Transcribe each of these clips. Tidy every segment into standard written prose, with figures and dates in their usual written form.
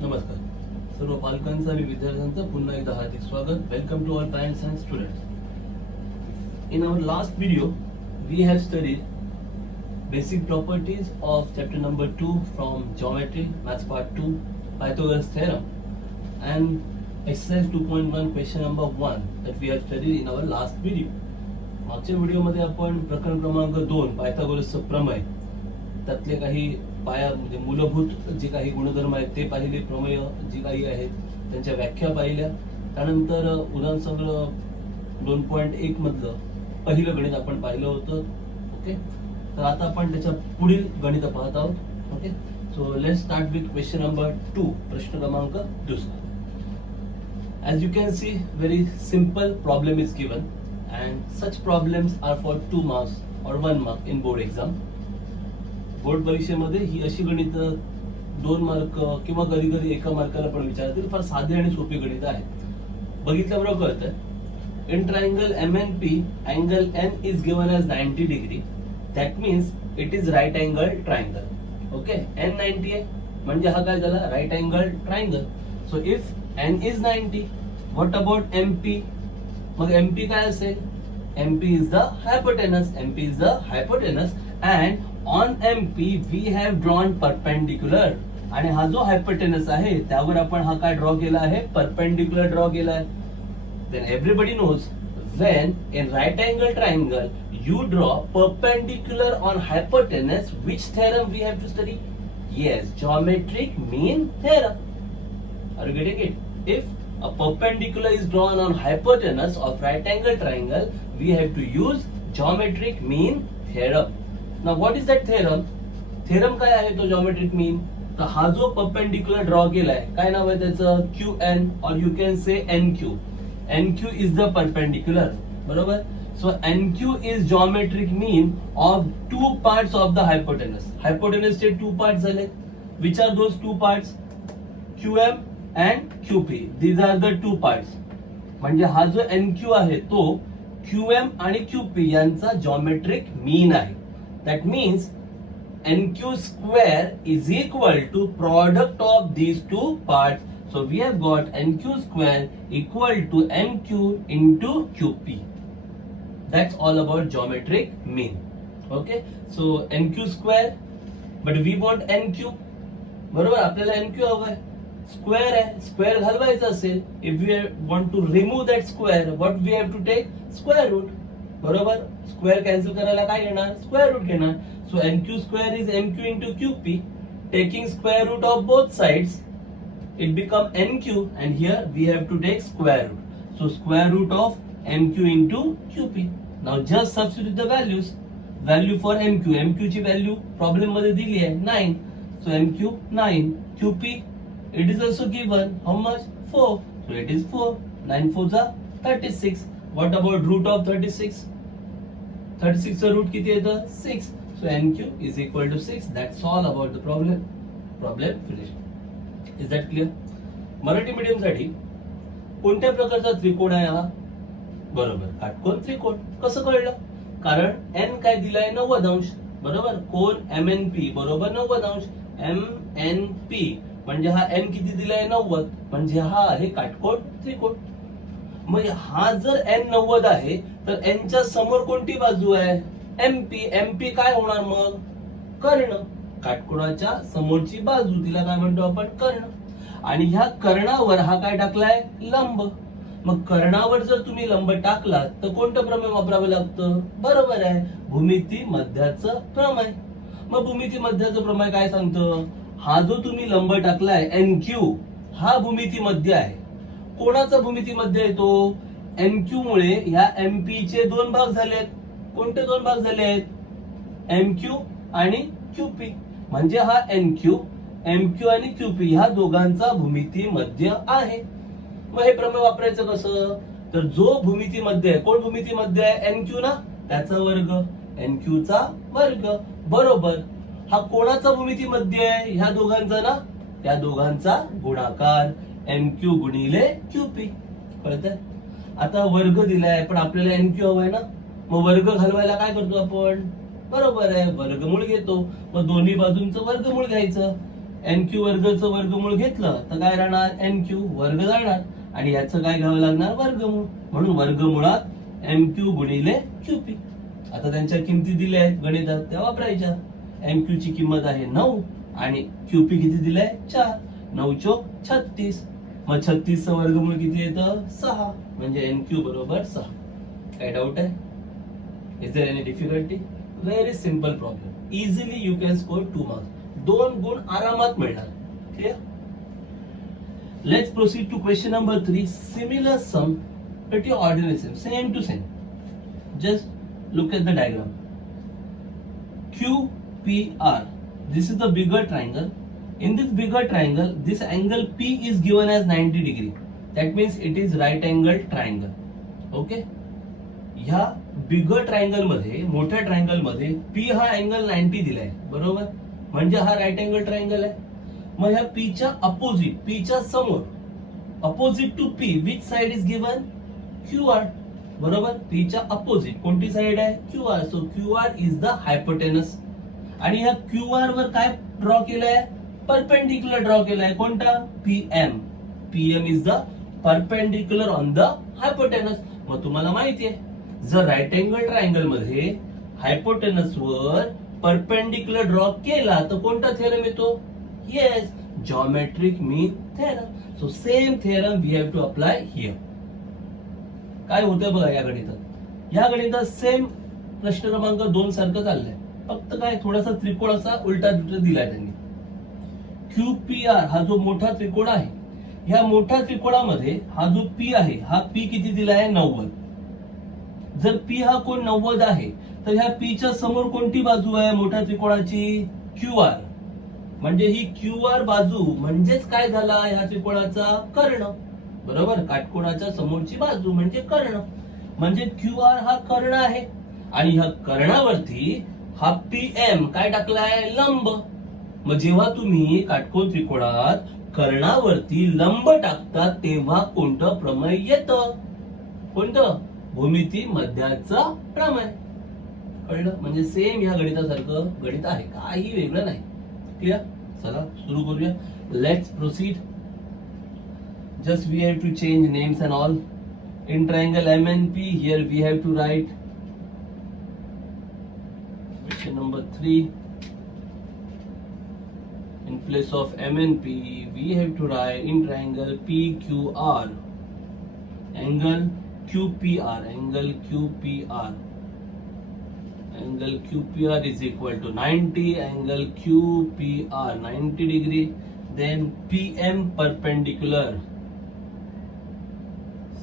नमस्कार सर्व पालकांचं आणि विद्यार्थ्यांचं पुन्हा एकदा हार्दिक स्वागत. Welcome to our parents and students. In our last video, we have studied basic properties of chapter number 2 from Geometry, Maths Part 2, Pythagoras Theorem, and exercise 2.1 question number 1 that we have studied in our last video. मागच्या व्हिडिओमध्ये आपण प्रकरण क्रमांक 2 पायथागोरसचं प्रमेय त्यातले काही पाया म्हणजे मूलभूत जे काही गुणधर्म आहेत ते पाहिले, प्रमेय जी काही आहेत त्यांच्या व्याख्या पाहिल्या. त्यानंतर उदाहरण संग्रह 2.1 मधलं पहिलं गणित आपण पाहिलं होतं. ओके, तर आता आपण त्याच्या पुढील गणित पाहत आहोत. Okay, so let's start with question number 2, प्रश्न क्रमांक 2. As you can see, very simple problem is given and such problems are for 2 marks or 1 mark in board exam. Board परीक्षेमध्ये ही अशी गणित 2 मार्क किंवा कधी कधी 1 मार्काला पण विचारतील. फार साधे आणि सोपी गणित आहेत. बघितल्याबरोबर कळतं, in triangle MNP angle N is given as 90 degree. That means it is right angle triangle. Okay, N 90 आहे म्हणजे हा काय झाला, right angle triangle. So if N is 90, what about MP? मग MP काय असेल? MP is the hypotenuse. MP is the hypotenuse and on MP we have drawn perpendicular. आणि हा जो हायपोटेनस आहे त्यावर आपण हा काय ड्रॉ केला आहे, परपेंडिक्युलर ड्रॉ केला आहे. Then everybody knows when in right angle triangle you draw perpendicular on hypotenuse, which theorem we have to study? Yes, geometric mean theorem. Are you getting it? If a perpendicular is drawn on hypotenuse of right angle triangle, we have to use geometric mean theorem. Now what is that theorem? Theorem काय आहे तो geometric mean? तर हा जो perpendicular draw केलाय काय नाव आहे त्याचं, QN or you can say NQ. NQ is the perpendicular, बरोबर. So NQ is geometric mean of 2 parts of the hypotenuse. Hypotenuse चे 2 parts झाले. Which are those 2 parts? QM and QP. These are the 2 parts. म्हणजे हा जो NQ आहे तो QM आणि QP यांचा geometric mean आहे. That means NQ square is equal to product of these 2 parts. So we have got NQ square equal to NQ into QP. That's all about geometric mean. Okay, so NQ square, but we want NQ. बरोबर, आपल्याला NQ हवंय. Square आहे, square घालवायचा असेल, if we want to remove that square, what we have to take square root. बरोबर, square cancel करायला काय घेणार, स्क्वेअर रूट घेणार. So NQ square is MQ into QP. Taking square root of both sides it become NQ and here we have to take square root. So square root of MQ into QP. Now just substitute the values. Value for MQ. MQ ची value problem मध्ये दिली आहे 9. So MQ 9. QP it is also given. How much? 4. So it is 4. 9 4 are 36. What about root of 36? 36 चा route किती येतं? 6. So NQ is equal to 6. That's all about the problem. Problem finished. Is that clear? Marathi medium साठी कोणत्या प्रकारचा त्रिकोण आहे हा? बरोबर, काटकोन त्रिकोण. कसं कळलं? कारण N काय दिलाय, 90 अंश. बरोबर, कोण MNP बरोबर 90 अंश. MNP म्हणजे हा N किती दिलाय, 90, म्हणजे हा आहे काटकोन त्रिकोण. मग हा जर N 90 आहे तर N च्या समोर कोणती बाजू आहे, MP. MP काय होणार मग, कर्ण. काटकोणाच्या समोरची बाजू तिला काय म्हणतो आपण, कर्ण. आणि ह्या कर्णावर हा काय टाकलाय, लंब. मग कर्णावर जर तुम्ही लंब टाकलात तर कोणतं प्रमेय वापरावं लागतं, बरोबर आहे, भूमिती मध्याचं प्रमेय. मग भूमिती मध्याचं प्रमेय काय सांगतं, हा जो तुम्ही लंब टाकलाय NQ हा भूमिती मध्य आहे. कोणाचा भूमिती मध्य आहे तो, NQ मुळे ह्या MP चे 2 भाग झालेत. कोणते 2 भाग झालेत, MQ आणि QP. म्हणजे हा NQ, MQ आणि QP ह्या दोघांचा भूमिती मध्य आहे. मग हे प्रमेय वापरायचं कसं, तर जो भूमिती मध्य आहे, कोण भूमिती मध्य आहे, NQ ना, त्याचा वर्ग, NQ चा वर्ग. बरोबर, हा कोणाचा भूमिती मध्य आहे, ह्या दोघांचा ना, त्या दोघांचा गुणाकार MQ गुणिले QP. कळतंय? आता वर्ग दिलाय पण आपल्याला NQ हवाय ना, मग वर्ग घालवायला काय करतो आपण, बरोबर आहे, वर्गमूळ घेतो. मग दोन्ही बाजूंचं वर्गमूळ घ्यायचं. एन क्यू वर्गचं वर्गमूळ घेतलं तर काय राहणार, एन क्यू वर्ग जाणार आणि याचं काय घ्यावं लागणार, वर्गमूळ. म्हणून वर्गमुळात एम क्यू गुणिले क्यूपी. आता त्यांच्या किमती दिल्या आहेत गणितात त्या वापरायच्या. एम क्यू ची किंमत आहे 9 आणि क्यूपी किती दिलाय, 4. 9 चोक 36. मग 36 चं वर्गमूळ किती येतं, 6. म्हणजे एन क्यू बरोबर 6. काय डाऊट आहे? Is there any difficulty? Very simple problem. Easily you can score 2 marks. 2 गुण आरामात मिळणार. Clear? Let's proceed to question number 3. Similar sum, pretty ordinary same to same. Just look at the diagram. QPR. This is the bigger triangle. In this bigger triangle, this angle P is given as 90 degree. That means it is right angle triangle. Okay? ह्या बिगर triangle मध्ये, मोठ्या triangle मध्ये P हा angle 90 दिलाय, बरोबर? म्हणजे हा right angle triangle आहे. मग ह्या P च्या अपोजिट, P च्या समोर, opposite to P, which side is given, QR. बरोबर? P च्या अपोजिट कोणती साइड आहे, QR. So QR is the hypotenuse. आणि ह्या QR वर काय ड्रॉ केलंय, परपेंडिक्युलर ड्रॉ केलाय. कोणता, PM. PM is the perpendicular on the hypotenuse. मग तुम्हाला माहिती आहे, जर राईट अँगल ट्रायंगल मध्ये हायपोटेनस वर परपेंडिक्युलर ड्रॉ केला तर कोणता थेरम येतो, yes, geometric mean theorem. So same theorem we have to apply here. काय होतंय बघा या गणितात. या गणितात सेम प्रश्न क्रमांक 2 सारखं चाललंय, फक्त काय थोडासा त्रिकोण असा उलटा दिलाय त्यांनी. QPR हा जो मोठा त्रिकोण आहे, ह्या मोठ्या त्रिकोणामध्ये हा जो P आहे, हा P किती दिलाय, 90. जर P हा कोण 90 आहे तर ह्या P च्या समोर कोणती बाजू आहे मोठ्या त्रिकोणाची, QR. म्हणजे ही QR बाजू म्हणजेच काय झाला, ह्या त्रिकोणाचा कर्ण. बरोबर? काटकोणाच्या समोरची बाजू म्हणजे कर्ण. म्हणजे QR हा कर्ण आहे आणि ह्या कर्णावरती हा PM काय टाकलाय, लंब. मग जेव्हा तुम्ही काटकोन त्रिकोणात कर्णावरती लंब टाकतात तेव्हा कोणतं प्रमेय येतं, कोणतं, भूमिती मध्याचा प्रमेय. कळलं? म्हणजे सेम ह्या गणितासारखं गणित आहे, काही वेगळं नाही. क्लियर? चला सुरू करूया. Let's proceed. Just we have to change names and all. In triangle MNP, here we have to write question number 3. In place of MNP, we have to write in triangle PQR, angle QPR, angle QPR. Angle QPR is equal to 90, angle QPR 90 degree. Then PM perpendicular.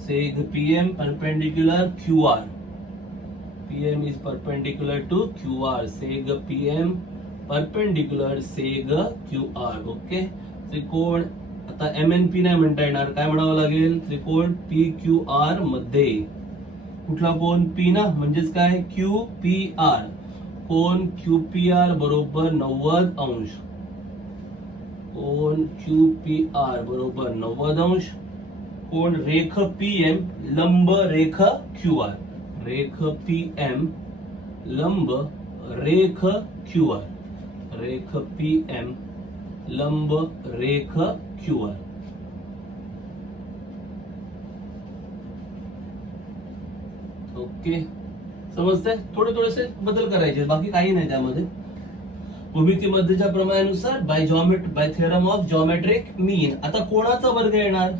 Say the PM perpendicular QR. PM is perpendicular to QR. Say the PM perpendicular सेग QR. Okay. त्रिकोण आता MNP नाही म्हणता येणार, काय म्हणावं लागेल, त्रिकोण PQR मध्ये कुठला कोण, P ना, म्हणजेच काय, QPR. कोण QPR बरोबर 90 अंश. कोण QPR बरोबर 90 अंश. कोण रेख PM लंब रेख QR. रेख PM लंब रेख QR. रेख PM लंब रेख QR. ओके, समजतंय? थोडेसे बदल करायचे, बाकी काही नाही त्यामध्ये. भूमिती मध्यच्या प्रमेयानुसार बाय थेरम ऑफ जॉमेट्रिक मीन. आता कोणाचा वर्ग येणार,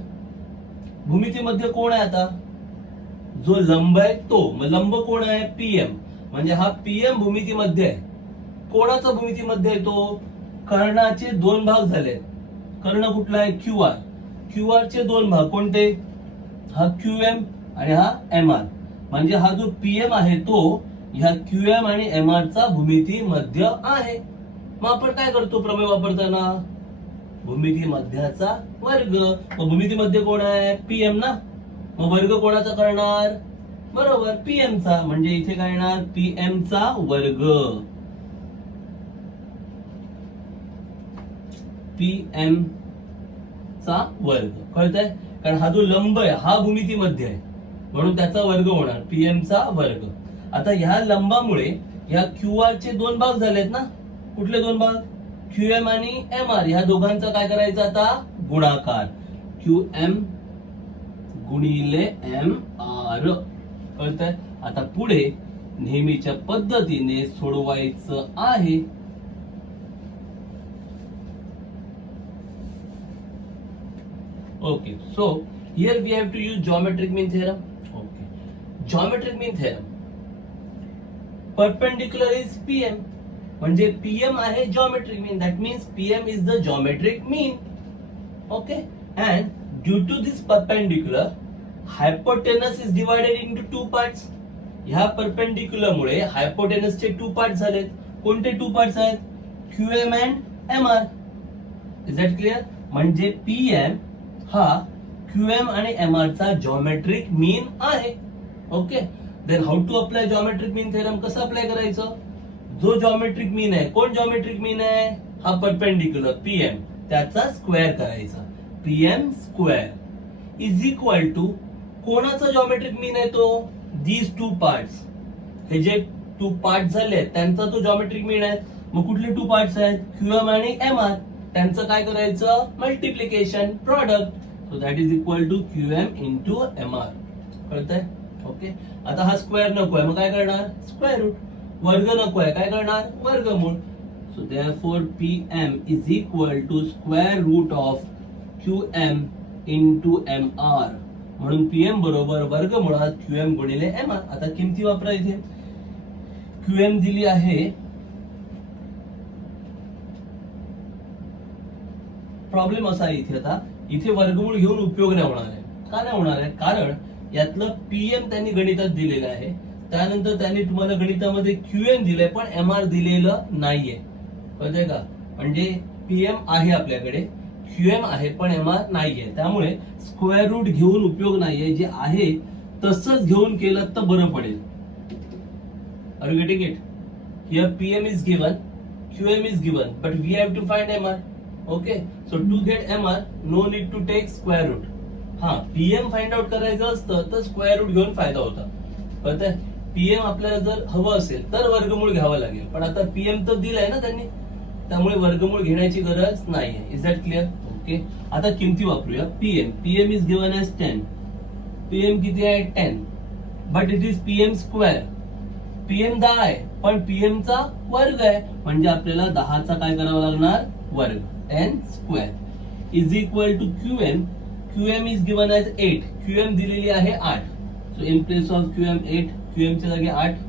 भूमिती मध्ये कोण आहे, आता जो लंब आहे तो. मग लंब कोण आहे, PM. म्हणजे हा PM भूमिती मध्ये आहे. कोणाचा भूमिती मध्ये येतो, कर्णाचे 2 भाग झाले. कर्ण कुठला आहे, QR. QR चे 2 भाग कोणते, हा QM आणि हा MR. म्हणजे हा जो PM आहे तो ह्या QM आणि MR चा भूमिती मध्य आहे. मग आपण काय करतो प्रमेय वापरताना, भूमिती मध्याचा वर्ग. मग भूमिती मध्ये कोण आहे, PM ना. मग वर्ग कोणाचा करणार, बरोबर, PM चा. म्हणजे इथे काय येणार, PM चा वर्ग. PM चा वर्ग. कळतंय? कारण हा जो लंब आहे हा भूमिती मध्ये आहे म्हणून त्याचा वर्ग होणार, PM चा वर्ग. आता ह्या लंबामुळे ह्या QR चे 2 भाग झालेत ना. कुठले 2 भाग, QM आणि MR ह्या दोघांचा काय करायचं आता गुणाकार, QM गुणिले MR. कळतंय? आता पुढे नेहमीच्या पद्धतीने सोडवायचं आहे. Okay, so here we have to use geometric mean theorem. Okay, geometric mean theorem. Perpendicular is PM. म्हणजे PM आहे geometric mean. That means PM is the geometric mean. Okay, and due to this perpendicular, hypotenuse is divided into two parts. ह्या perpendicular मुळे hypotenuse चे two parts झालेत. कोणते two parts आहेत? QM and MR. Is that clear? म्हणजे PM हा QM आणि MR चा जॉमेट्रिक मीन आहे. Okay, then how to apply geometric mean theorem. कसं अप्लाय करायचं? जो जॉमेट्रिक मीन आहे, कोण जॉमेट्रिक मीन आहे? हा परपेंडिक्युलर PM, त्याचा स्क्वेअर करायचा. PM square is equal to कोणाचा जॉमेट्रिक मीन आहे तो? These two parts. हे जे टू पार्ट झाले त्यांचा तो जॉमेट्रिक मीन आहे. मग कुठले टू पार्ट्स आहेत? QM आणि MR. त्यांचं काय करायचं? Multiplication, product. So that is equal to QM into MR. कळतंय? ओके, आता हा स्क्वेअर नको आहे, मग काय करणार? Square root. वर्ग नको आहे, काय करणार? वर्गमूळ. So therefore PM is equal to square root of QM into MR. म्हणून PM बरोबर वर्गमुळात QM गुणिले MR. आता किमती वापरा. इथे QM दिली आहे, प्रॉब्लेम असा आहे इथे, आता इथे वर्गमूळ घेऊन उपयोग नाही होणार आहे. का नाही होणार आहे? कारण यातलं PM त्यांनी गणितात दिलेलं आहे, त्यानंतर त्यांनी तुम्हाला गणितामध्ये QM दिलंय पण MR दिलेलं नाहीये. कळतंय का? म्हणजे PM आहे आपल्याकडे, QM आहे पण MR नाहीये. त्यामुळे स्क्वेअर रूट घेऊन उपयोग नाहीये. जे आहे तसंच घेऊन केलं तर बरं पडेल. Are you getting it? Here PM is given, QM is given, but we have to find MR. Okay, so to get MR no need to take square root. हा, PM फाइंड आउट करायचं असतं तर square route घेऊन फायदा होता. कळतंय? PM आपल्याला जर हवं असेल तर वर्गमूळ घ्यावं लागेल, पण आता PM तर दिलंय ना त्यांनी, त्यामुळे वर्गमूळ घेण्याची गरज नाहीये. Is that clear? ओके, आता किमती वापरूया. PM is given as 10. PM किती आहे? 10. But it is PM square. PM 10 आहे पण PM चा वर्ग आहे, म्हणजे आपल्याला 10 चा काय करावं लागणार? वर्ग. 10 square is equal to QM. QM is given as 8. QM दिलेली आहे 8. So in place of QM 8, QM च्या जागी 8.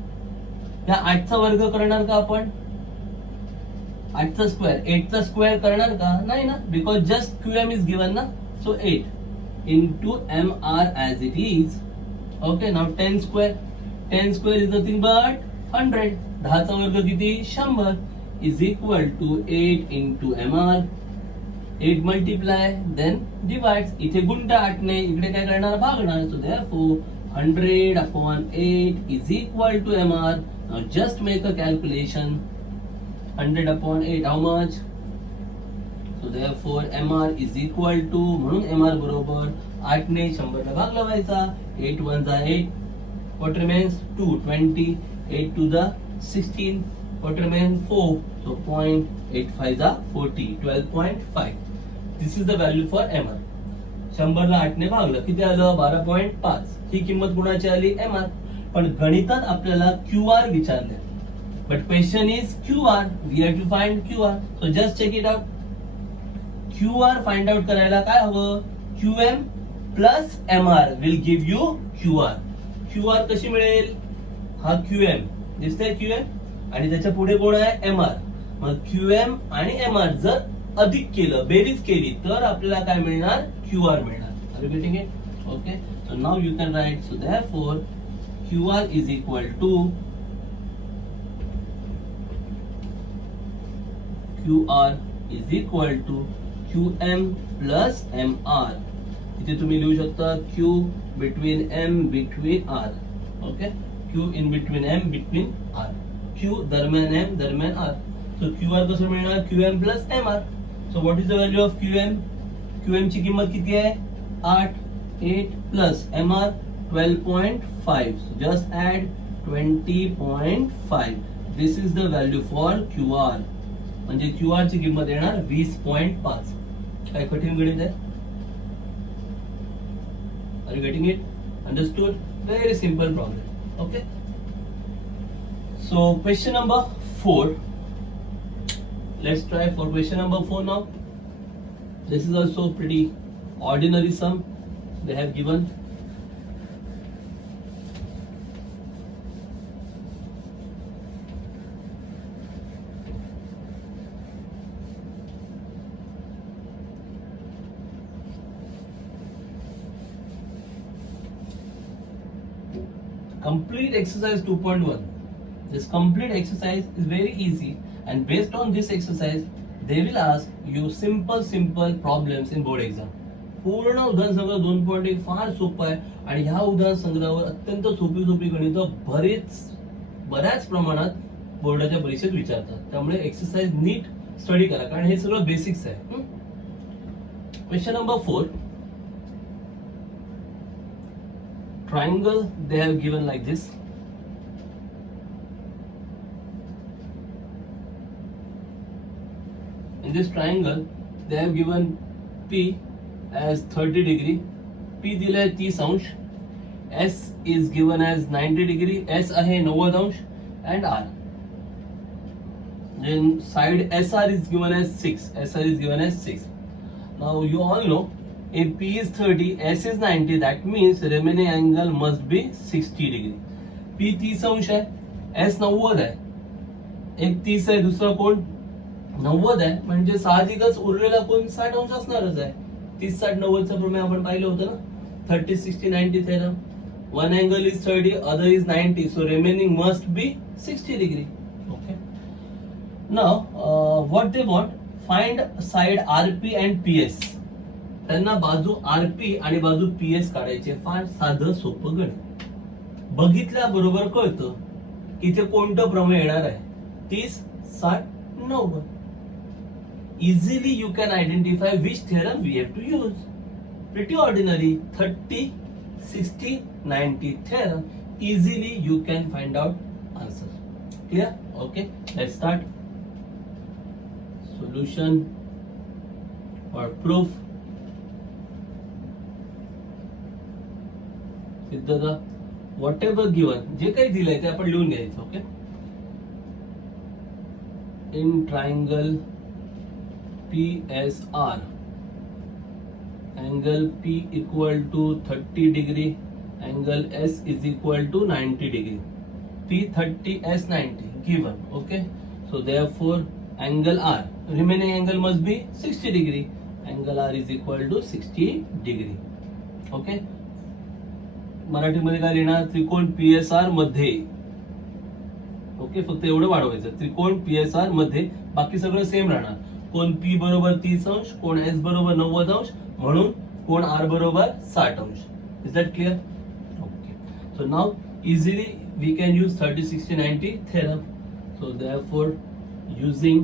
या 8 चा वर्ग करणार का आपण? 8 चा स्क्वेअर. 8 चा स्क्वेअर करणार का? नाही ना, because just QM is given ना. So 8 into MR as it is. Okay, now 10 square. 10 square is nothing but 100. 10 चा वर्ग किती? 100 is equal to 8 into MR. 8 multiply then divides. इथे गुंटा 8 ने, इकडे काय करणार? भागणार. So therefore 100 upon 8 is equal to MR. Now just make a calculation. 100 upon 8 how much? So therefore MR is equal to, म्हणून MR बरोबर 8 ने 100 ला भाग लावायचा. 8 1 जा 8. What remains? 2. 20. 8 to the 16. What remains? 4. So 0.85 जा 40. 12.5. This is the value for MR. 100 ला 8 ने भागलं किती आलं? 12.5. ही किंमत कुणाची आली? MR. पण गणितात आपल्याला QR विचारले. But question is QR. We have to find QR. So just check it out. QR find out करायला काय हवं? QM plus MR will give you QR. QR कशी मिळेल? हा QM दिसतंय, QM, आणि त्याच्या पुढे कोण आहे? MR. मग QM आणि MR जर अधिक केलं, बेरीज केली, तर आपल्याला काय मिळणार? QR मिळणार. Are you getting it? Okay, so now you can write. So therefore QR is equal to QM plus MR. इथे तुम्ही लिहू शकता Q between M between R. Okay, Q in between M between R. Q दरम्यान M दरम्यान R. So QR कसं मिळणार? QM plus MR. So what is the value of QM? QM ची किंमत किती आहे? 8. 8 plus MR 12.5. So just add 20.5. This is the value for QR. म्हणजे QR ची किंमत येणार 20.5. काय कठीण गणित आहे? Are you getting it? Understood? Very simple problem. Okay, so question number 4. Let's try for question number 4 now. This is also pretty ordinary sum they have given. Complete exercise 2.1. This complete exercise is very easy, and based on this exercise they will ask you simple problems in board exam. पूर्ण उदाहरण संग्रह 2.1 फार सोपं आहे आणि ह्या उदाहरण संग्रहावर अत्यंत सोपी गणितं बऱ्याच प्रमाणात बोर्डाच्या परीक्षेत विचारतात. त्यामुळे एक्सरसाइज नीट स्टडी करा, कारण हे सगळं बेसिक्स आहे. Question number 4. Triangle they have given like this. In this triangle they have given P as 30 degree, P दिला आहे 30 अंश, S is given as 90 degree, S आहे 90 अंश, and R. Then side SR is given as 6, SR is given as 6. Now you all know if P is 30, S is 90, that means remaining angle must be 60 degree. P 30 अंश आहे, S 90 आहे, एक 30 आहे, दुसरा कोण 90 आहे, म्हणजे साहजिकच उरलेला कोण 60 अंश असणारच आहे. 30, 60, 90 चा प्रमेय आपण पाहिलं होतं ना, 30, 60, 90 theorem. One angle is 30, other is 90, so remaining must be 60 degree. Okay. Now, what they want? Find side RP and PS. त्यांना बाजू RP आणि बाजू PS काढायचे. फार साधं सोपं गणित. बघितल्याबरोबर कळतं की इथे कोणतं प्रमेय येणार आहे. 30, 60, 90. Easily you can identify which theorem we have to use. Pretty ordinary. 30, 60, 90 theorem. Easily you can find out answer. Clear? Okay. Let's start. Solution or proof. सिद्धता. Whatever given, जे काही दिलंय ते आपण लिहून घ्यायचं. Okay. In triangle PSR, angle P equal to 30 degree, angle S is equal to 90 degree. P 30, S 90 given. Okay, so therefore angle R, remaining angle must be 60 degree. Angle R is equal to 60 degree. Okay, मराठीमध्ये काय लिहिणार? त्रिकोण PSR मध्ये. Okay, फक्त एवढं वाढवायचं. त्रिकोण PSR मध्ये, बाकी सगळं सेम राहणार. कोण P बरोबर 30 अंश, कोण S बरोबर 90 अंश, म्हणून कोण R बरोबर 60 अंश. Is that clear? Okay. So now easily we can use 30, 60, 90 theorem. So therefore using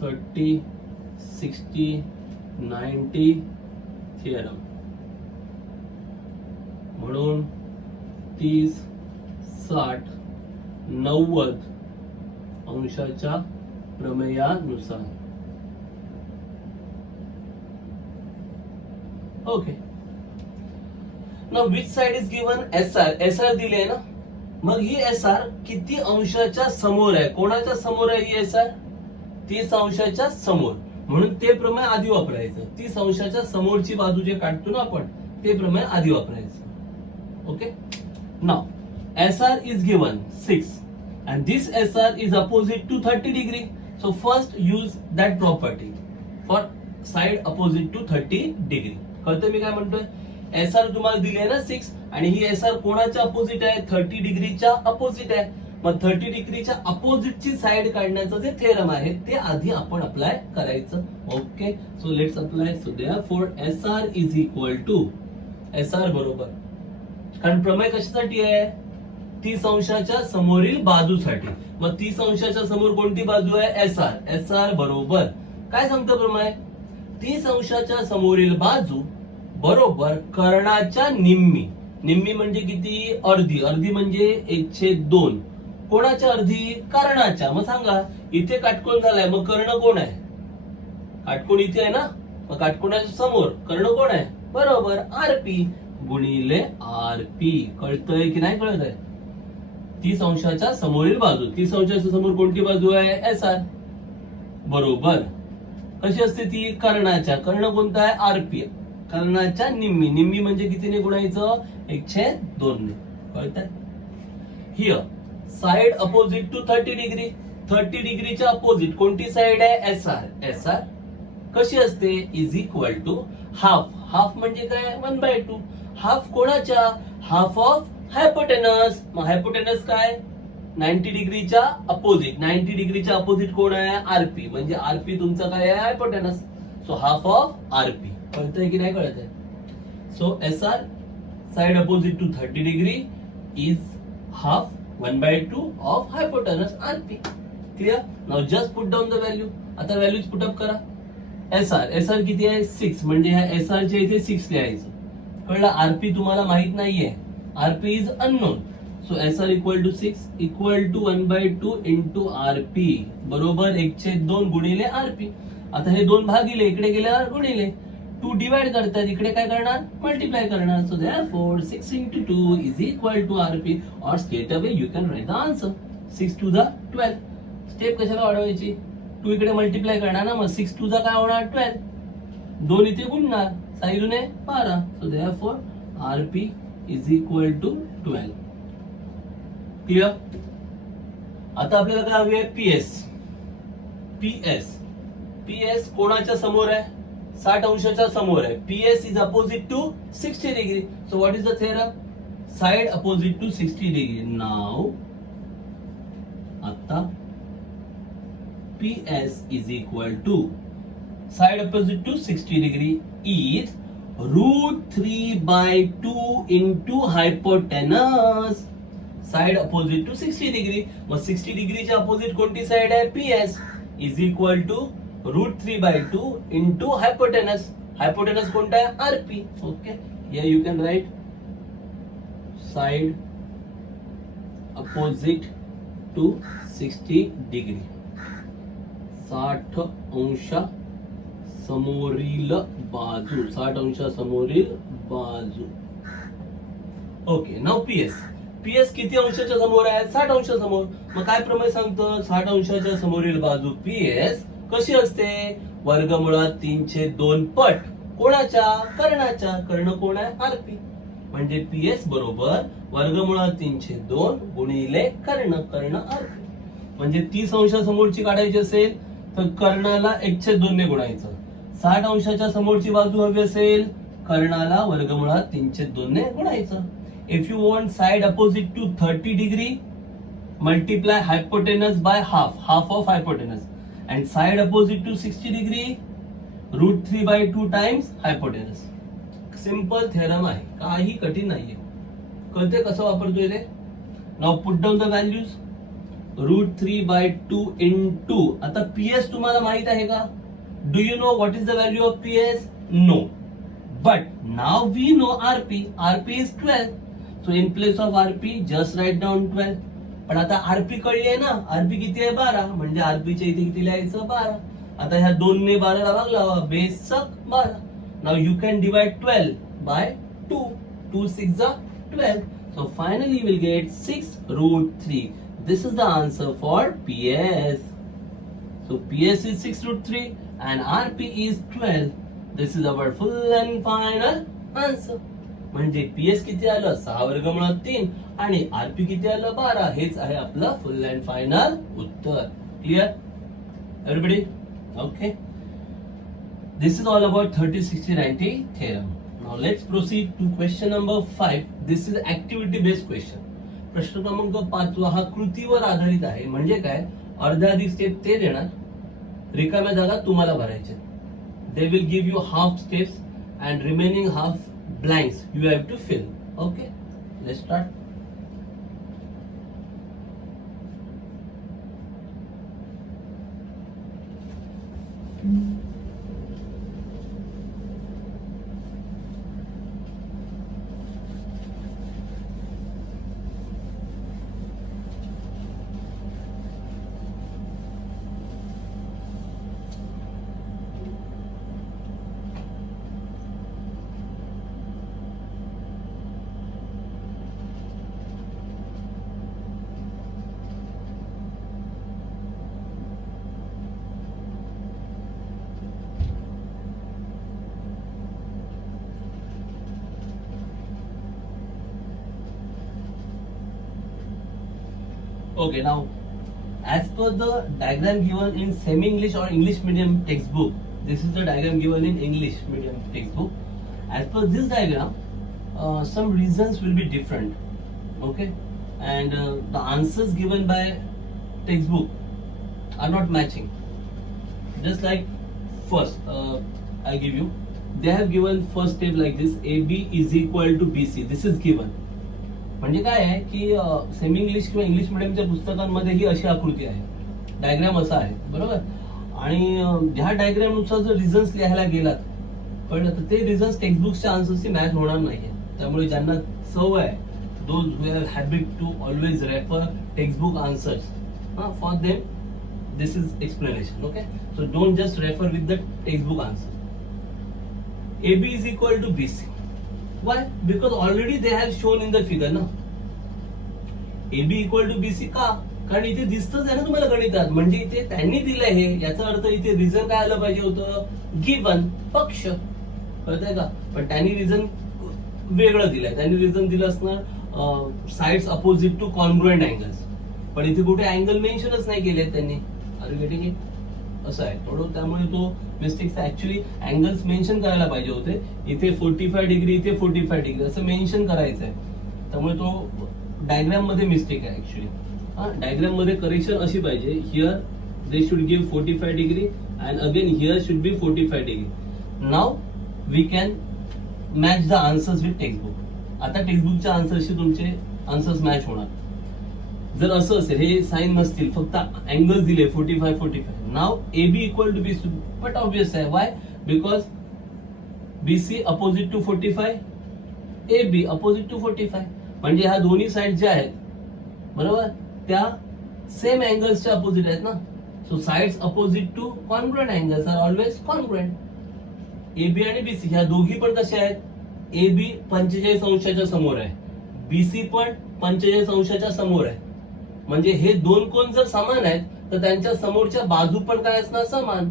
30, 60, 90 theorem, म्हणून 30, 60, 90 अंशाच्या प्रमेयानुसार. Okay. Now which side is given? SR. SR दिले ना, मग ही SR किती अंशाच्या समोर आहे? कोणाच्या समोर आहे ही SR? 30 अंशाच्या समोर. म्हणून ते प्रमेय आधी वापरायचं. 30 अंशाच्या समोरची बाजू जे काढतो ना आपण, ते प्रमेय आधी वापरायचं. Okay. Now SR is given 6 and this SR is opposite to 30 degree. So first use that property for side opposite to 30 degree. कळतं मी काय म्हणतोय? SR तुम्हाला दिले ना 6, आणि ही SR कोणाच्या अपोजिट आहे? 30 डिग्रीच्या अपोजिट आहे. मग 30 डिग्रीच्या अपोजिटची साइड काढण्याचं जे थेरम आहे ते आधी आपण अप्लाय करायचं. Okay, so let's apply. So therefore SR is equal to, SR बरोबर, कारण प्रमेय कशासाठी आहे? 30 अंशाच्या समोरील बाजूसाठी. मग 30 अंशाच्या समोर कोणती बाजू आहे? SR. SR बरोबर काय सांगतं प्रमेय? 30 अंशाच्या समोरील बाजू बरोबर कर्णाच्या निम्मी. निम्मी म्हणजे किती? अर्धी. अर्धी म्हणजे 1/2. कोणाच्या अर्धी? कर्णाच्या. मग सांगा इथे काटकोन झालाय, मग कर्ण कोण आहे? काटकोन इथे आहे ना, मग काटकोनाच्या समोर कर्ण कोण आहे? बरोबर, आरपी गुणिले आरपी. कळतंय की नाही कळत आहे? 30 अंशाच्या समोरील बाजू. 30 अंशाच्या समोर कोणती बाजू आहे? S R. बरोबर. कशी असते ती? कर्णाच्या. कर्ण कोणता आहे? आरपी. कर्णाच्या निम्मी. निम्मी म्हणजे कितीने गुणायचं? 1/2 ने. कळतंय? Here side opposite to 30 degree. 30 डिग्रीच्या अपोजिट कोणती साइड आहे? S R. एस आर कशी असते? Is equal to half. Half म्हणजे काय? 1/2. हाफ कोणाच्या? Half of hypotenuse. मग हायपोटेनस काय? 90 डिग्रीच्या अपोजिट. 90 डिग्रीच्या अपोजिट कोण आहे? आरपी. म्हणजे आरपी तुमचा काय आहे? Hypotenuse. So half of RP. कळतंय की नाही कळत आहे? So S R side opposite to 30 degree is half 1/2 of hypotenuse RP. Clear? Now just put down the value. आता व्हॅल्यूज पुट अप करा. एस आर किती आहे? 6. म्हणजे ह्या एस आर च्या इथे 6 लिहायचं. कळलं? आरपी तुम्हाला माहित नाहीये. RP is unknown. So S R equal to 6 equal to 1/2 into RP. बरोबर 1/2 गुणिले आरपी. आता हे 2 भागिले इकडे गेल्यावर गुणिले 2 डिवाइड करतात. इकडे काय करणार? मल्टिप्लाय करणार. So therefore 6 into 2 is equal to RP, or straight away you can write the answer. 6 to the 12. Step कशाला वाढवायची? 2 इकडे मल्टिप्लाय करणार ना, मग 6 to the काय होणार? 12. 2 इथे गुणणार, 6 दुने 12. So therefore RP is equal to 12. Clear? आता आपल्याला काय हवी आहे? पीएस. पीएस कोणाच्या समोर आहे? 60 अंशाच्या समोर आहे. PS is opposite to 60 degree. So what is the theorem? Side opposite to 60 degree. Now आता PS is equal to side opposite to 60 degree is √3/2 into hypotenuse. Side opposite to 60 degree. मग 60 डिग्रीच्या opposite कोणती side आहे? PS is equal to √3/2 into hypotenuse. Hypotenuse कोणता आहे? RP. Okay, here you can write side opposite to 60 degree. 60 अंश समोरील बाजू. 60 अंश समोरील बाजू. ओके, नाउ पीएस किती अंशाच्या समोर आहे? 60 अंश समोर. मग काय प्रमेय सांगतं? 60 अंशाच्या समोरील बाजू पीएस कशी असते? वर्गमुळात 3/2 पट कोणाच्या? कर्णाच्या. कर्ण कोण आहे? आरपी. म्हणजे पीएस बरोबर वर्गमुळात 3/2 गुणिले कर्ण आरपी. म्हणजे 30 अंशासमोरची काढायची असेल तर कर्णाला 1/2 ने गुणायचं. 60 अंशाच्या समोरची बाजू हवी असेल, कर्णाला वर्गमुळात 3/2 ने गुणायचं. If you want side opposite to 30 degree, multiply hypotenuse by half of hypotenuse. And side opposite to 60 degree, √3/2 times hypotenuse. Simple theorem आहे, काही कठीण नाहीये. कळते कसं वापरतोय ते? Now put down the values. √3/2 into, आता पीएस तुम्हाला माहित आहे का? Do you know what is the value of PS? No. But now we know RP. RP is 12. So in place of RP just write down 12. पण आता RP कळली आहे ना? आरपी किती आहे? 12. म्हणजे आरपीच्या इथे किती लिहायचं? 12. आता ह्या 2 ने 12 ला भाग लावा. Base 12. Now you can divide 12 by 2. 2 6 12. So finally you will get 6√3. This is the answer for PS. So PS is 6√3 and RP is 12. This is our full and final answer. म्हणजे पीएस किती आलं? 6 वर्गमुळात 3 आणि RP किती आलं? 12. हेच आहे आपलं फुल अँड फायनल उत्तर. Clear everybody? Okay, this is all about 30, 60, 90 theorem. Now let's proceed to question number 5. This is activity based question. प्रश्न क्रमांक 5 हा कृतीवर आधारित आहे. म्हणजे काय? अर्ध्याधिक स्टेप ते देणार, रिकाम्या जागा तुम्हाला भरायच्या. They will give you half steps and remaining half blanks you have to fill. Okay, let's start. Okay, now as per the diagram given in semi-English or English medium textbook, this is the diagram given in English medium textbook. As per this diagram, some reasons will be different. Okay, and the answers given by textbook are not matching. Just like first, I'll give you. They have given first step like this: AB is equal to BC. This is given. म्हणजे काय आहे की semi English किंवा English मिडियमच्या पुस्तकांमध्ये ही अशी आकृती आहे, diagram असा आहे, बरोबर. आणि ह्या डायग्राम नुसार जर रिझन्स लिहायला गेलात पण ते रिझन्स टेक्स्टबुकच्या आन्सरशी मॅच होणार नाहीये. त्यामुळे ज्यांना सवय आहे, those who have habit to always refer textbook answers, for them this is explanation. Okay, so don't just refer with the textbook answer. AB is equal to BC. Why? Because already they have shown in the figure ना. AB equal to BC का? कारण इथे दिसतच आहे ना तुम्हाला गणितात. म्हणजे इथे त्यांनी दिलंय हे, याचा अर्थ इथे रिझन काय आलं पाहिजे होतं, गिवन, पक्ष. कळतंय का? पण त्यांनी रिझन वेगळं दिलंय. त्यांनी रिझन दिलं असणार sides opposite to congruent angles, पण इथे कुठे अँगल मेन्शनच नाही केले त्यांनी. Are you getting it? असं आहे थोडं. त्यामुळे तो मिस्टेक्स ऍक्च्युअली अँगल्स मेन्शन करायला पाहिजे होते. इथे 45 डिग्री, इथे 45 डिग्री असं मेन्शन करायचं आहे. त्यामुळे तो डायग्राम मध्ये मिस्टेक आहे ऍक्च्युअली. डायग्राम मध्ये करेक्शन अशी पाहिजे, here they should give 45 degree and again here should be 45 degree. Now we can match the answers with textbook. आता टेक्स्टबुकच्या आन्सरशी तुमचे आन्सर्स मॅच होणार. जर असं असेल, हे साइन नसतील, फक्त अँगल्स दिले 45 45, नाव AB equal to BC, but obvious आहे. Why? Because BC opposite to 45, AB opposite to 45. म्हणजे ह्या दोन्ही साइड ज्या आहेत, बरोबर, त्या सेम अँगल्सच्या अपोजिट आहेत ना. So sides opposite to congruent angles are always congruent. AB आणि BC ह्या दोघी पण कशा आहेत, AB 45 अंशाच्या समोर आहे, BC पण 45 अंशाच्या समोर आहे. म्हणजे हे दोन कोण जर समान आहेत तर त्यांच्या समोरच्या बाजू पण काय असणार, समान,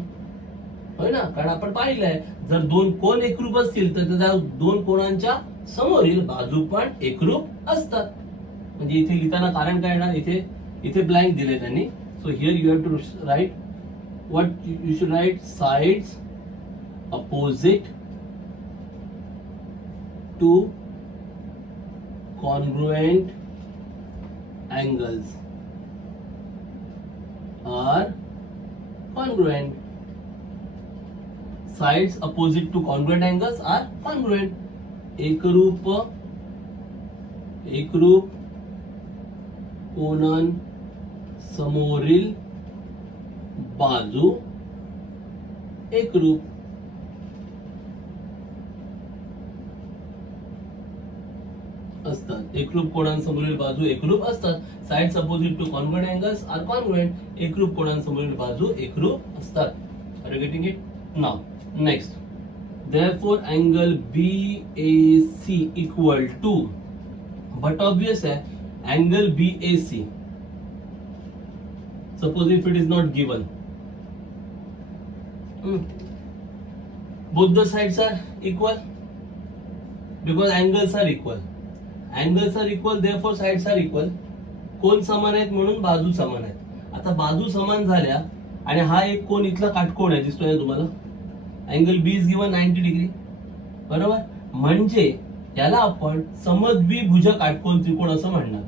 होय ना. कारण आपण पाहिलंय, जर दोन कोण एकरूप असतील तर त्या दोन कोणांच्या समोरील बाजू पण एकरूप असतात. म्हणजे इथे लिहिताना कारण काय येणार, इथे ब्लँक दिले त्यांनी. So here you have to write what you should write, sides opposite to congruent angles are congruent. Sides opposite to congruent angles are congruent. एकरूप कोनां समोरील बाजू एकरूप. असतात. एकरूप कोणांसमोरील बाजू एकरूप असतात. Sides opposite to congruent angles are congruent. एकरूप कोणांसमोरील बाजू एकरूप असतात. Are you getting it? Now next, therefore angle BAC equal to, but obvious है angle BAC, suppose if it is not given, both the sides are equal because angles are equal. Angles are equal, therefore sides are equal. कोण समान आहेत म्हणून बाजू समान आहेत. आता बाजू समान झाल्या आणि हा एक कोण इथला काटकोण आहे, दिसतोय तुम्हाला. Angle B is given 90 degree, बरोबर. म्हणजे याला आपण समद्विभुज काटकोन त्रिकोण असं म्हणणार.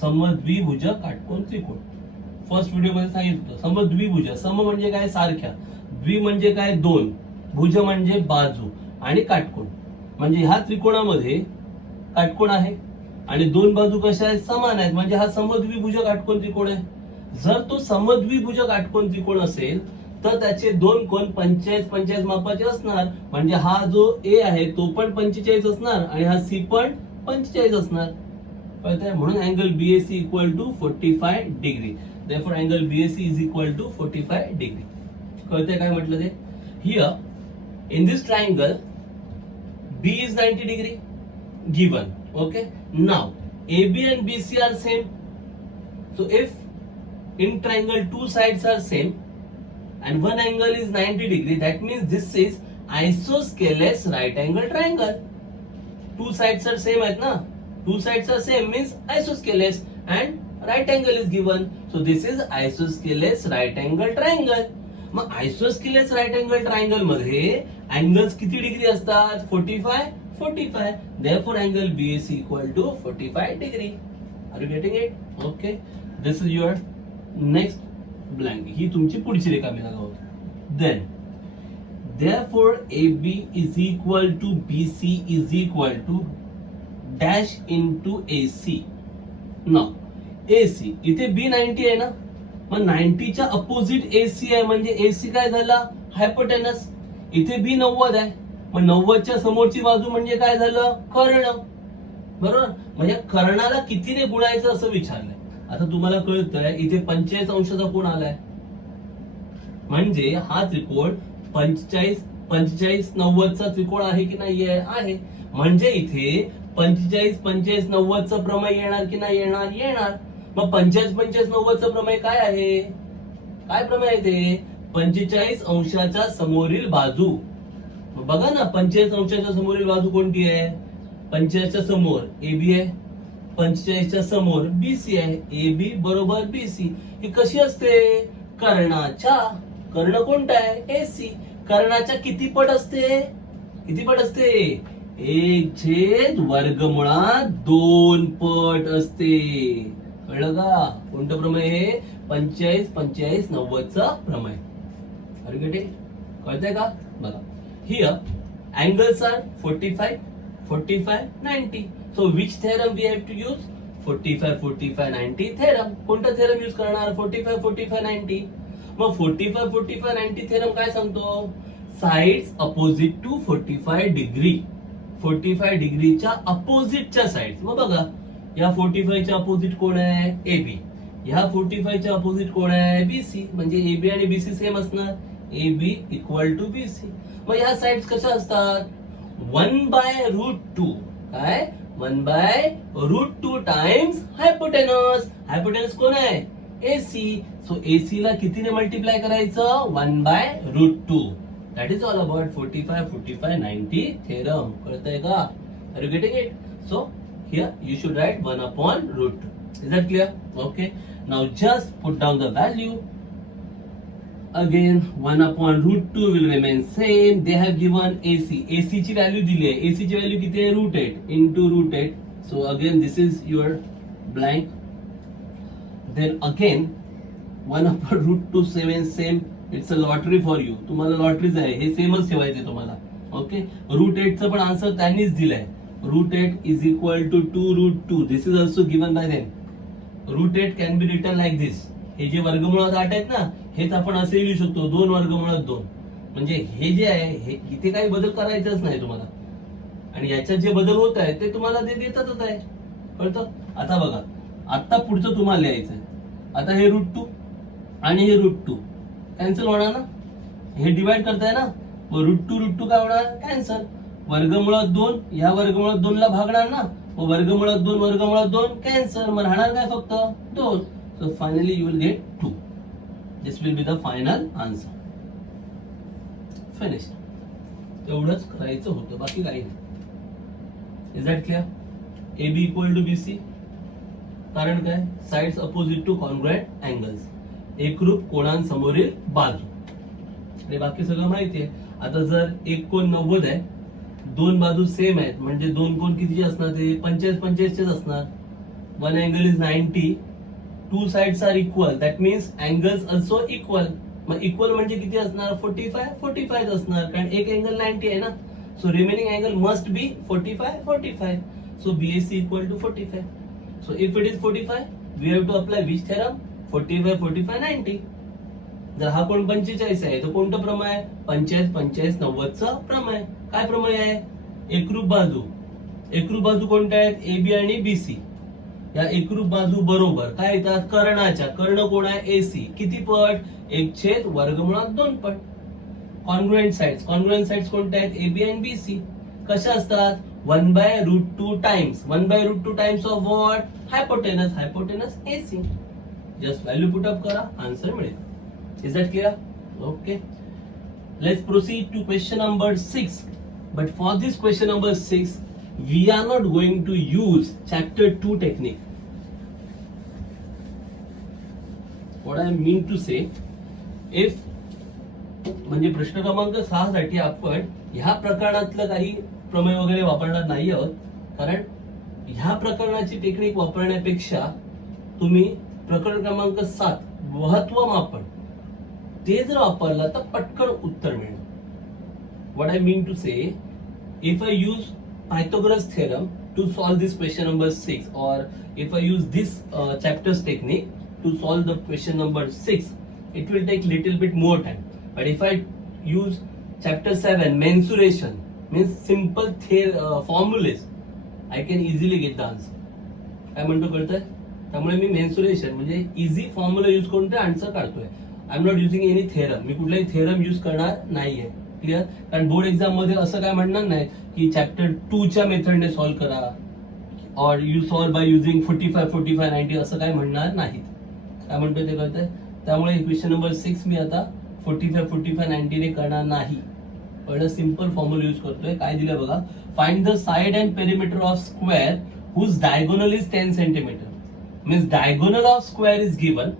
समद्विभुज काटकोन त्रिकोण फर्स्ट व्हिडिओ मध्ये सांगितलं होतं. समद्विभुज, सम म्हणजे काय, सारख्या, द्वि म्हणजे काय, दोन, भुज म्हणजे बाजू, आणि काटकोन म्हणजे ह्या त्रिकोणामध्ये काटकोण आहे आणि दोन बाजू कशा आहेत, समान आहेत. म्हणजे हा समद्विभुज काटकोन त्रिकोण आहे. जर तो समद्विभुज काटकोन त्रिकोण असेल तर त्याचे दोन कोण 45 मापाचे असणार. म्हणजे हा जो ए आहे तो पण 45 असणार आणि हा सी पण 45 असणार. कळतंय? म्हणून angle BAC equal to 45 degree. Therefore angle BAC is equal to 45 degree. कळतंय काय म्हटलं ते? Here in this triangle B is 90 degree given. Okay, now AB and BC are same. So if in triangle two sides are same and one angle is 90 degree, that means this is isosceles right angle triangle. Two sides are same, right? Na? Two sides are same means isosceles, and right angle is given. So this is isosceles right angle triangle. मग isosceles right angle triangle मध्ये angles किती degree असतात? 45 45. Therefore angle BAC equal to 45 degree. Are you getting it? Okay. This is your next blank. ही तुमची पुढची रेखा मी दाखवतो. Then therefore AB is equal to BC is equal to dash into AC. Now AC इथे B90 आहे ना, मग 90 च्या opposite AC आहे म्हणजे AC काय झाला? हायपोटेनस. इथे B90 आहे, मग 90 च्या समोरची बाजू म्हणजे काय झालं? कर्ण. बरोबर. म्हणजे कर्णाला कितीने गुणायचं असं विचारलंय. आता तुम्हाला कळतंय इथे 45 अंशाचा कोण आलाय, म्हणजे हा त्रिकोण 45 90चा त्रिकोण आहे की नाही आहे. म्हणजे इथे 45 90चं प्रमेय येणार की नाही येणार. मग 45 90चं प्रमेय काय आहे? काय प्रमेय आहे ते? 45 अंशाच्या समोरील बाजू. बघा ना, 45 अंशाच्या समोरील बाजू कोणती आहे? 45 च्या समोर AB आहे, 45 च्या समोर BC आहे. AB बरोबर BC. ही कशी असते? कर्णाच्या. कर्ण कोणता आहे? AC. कर्णाच्या किती पट असते? किती पट असते? 1/वर्गमुळात 2 पट असते. कळलं का? कोणतं प्रमेय हे? 45 90चा प्रमेय. अरे गेटे कळतंय का? बघा, here angles are 45 90. So which theorem we have to use? 45 90 theorem. कोणता theorem यूज करणार? 45 90. मग 45 90 theorem काय सांगतो? Sides opposite to 45 degree. 45 डिग्रीच्या अपोजिटच्या साइड्स. मग बघा, या 45 च्या अपोजिट कोण आहे? AB. ह्या 45 च्या अपोजिट कोण आहे? BC. म्हणजे AB आणि BC सेम असणार. AB equal to BC. मग ह्या साइड्स कशा असतात? 1/√2. काय? 1/√2 टाइम्स हायपोटेनस. हायपोटेनस कोण आहे? AC. सो AC ला कितीने मल्टिप्लाय करायचं? 1/√2. That is all about 45 90 theorem. कळतंय का? Are you getting it? So here you should write 1/√2. Is that clear? Okay. Now just put down the value. Again 1/√2 will remain same. They have given AC. AC ची value दिली आहे. AC ची value किती आहे? √8 into √8. So again this is your blank. Then again 1/√2 same. It's a lottery for you. तुम्हाला lotteries आहे, हे सेमच ठेवायचे तुम्हाला. ओके. √8 चा पण आन्सर त्यांनीच दिलाय. √8 is equal to 2√2. This is also given by them. √8 can be written like this. हे जे वर्गमुळात 8 आहेत ना, हेच आपण असे लिहू शकतो 2/2. म्हणजे हे जे आहे, हे इथे काही बदल करायचाच नाही तुम्हाला. आणि याच्यात जे बदल होत आहेत ते तुम्हाला ते देतातच आहे. कळतं? आता बघा, आता पुढचं तुम्हाला लिहायचं आहे. आता हे √2 आणि हे √2 कॅन्सल होणार ना. हे डिवाइड करताय ना, मग √2 काय होणार? कॅन्सल. वर्गमुळात 2 या वर्गमुळात 2 ला भागणार ना, मग वर्गमुळात 2 कॅन्सल. मग राहणार काय? फक्त 2. So finally you will get 2. This will be the final answer. Finished. एवढंच करायचं होतं, बाकी काही नाही. Is that clear? AB equal to BC. कारण काय? Sides opposite to congruent angles. एकरूप कोणांसमोरील बाजू. हे बाकी सगळं माहिती आहे. आता जर एक कोण 90 आहे, 2 बाजू सेम आहेत, म्हणजे 2 कोण कितीचे असणार? ते 45 चेच असणार. One angle is 90. 2 sides are equal. That means angles also equal. मग इक्वल म्हणजे किती असणार? 45 असणार, कारण एक अँगल 90 आहे ना. So remaining angle must be 45. So BAC equal to 45. So if it is 45, we have to apply which theorem? 45 90. जर हा कोण 45 आहे, तर कोणतं प्रमेय आहे? 45 90चं प्रमेय. काय प्रमेय आहे? एकरूप बाजू. एकरूप बाजू कोणत्या आहेत? AB आणि BC. या एकरूप बाजू बरोबर काय येतात? कर्णाच्या. कर्ण कोण आहे? AC. किती पट? 1/√2 पट. कॉन्ग्रुएंट साइड्स कोणत्या आहेत? AB आणि BC. कशा असतात? 1/√2 times. 1/√2 times of what? Hypotenuse AC. Just value put up करा, आन्सर मिळेल. Is that clear? Okay. Let's proceed to question number 6. But for this question number 6 we are not going to use chapter 2 technique. What I mean to say, if म्हणजे प्रश्न क्रमांक 6 साठी आपण ह्या प्रकरणातलं काही प्रमेय वगैरे वापरणार नाही आहोत, कारण ह्या प्रकरणाची टेक्निक वापरण्यापेक्षा तुम्ही प्रकरण क्रमांक 7 महत्व मापन ते जर वापरला तर पटकन उत्तर मिळेल. What I mean to say, if I use Pythagoras theorem to solve this question number 6, or if I use this chapter's technique to solve the question number 6, it will take little bit more time. But if I use chapter 7 mensuration, means simple formulas, I can easily get the answer. काय म्हणतो कळतंय? त्यामुळे मी mensuration म्हणजे easy formula use करून ते answer काढतोय. I am not using any theorem. मी कुठलाही थेरम यूज करणार नाहीये. क्लिअर? कारण बोर्ड एक्झाम मध्ये असं काय म्हणणार नाही की चॅप्टर 2 च्या मेथडने सॉल्व्ह करा, और यू सॉल्व्ह बाय युझिंग 45, 45, 90 असं काय म्हणणार नाहीत. काय म्हणतोय ते कळतंय? त्यामुळे क्वेश्चन नंबर 6 मी आता 45, 45, 90 ने करणार नाही. पहिलं सिंपल फॉर्म्युला यूज करतोय. काय दिलं बघा, find the side and perimeter of square whose diagonal is 10 centimeter. Means diagonal of square is given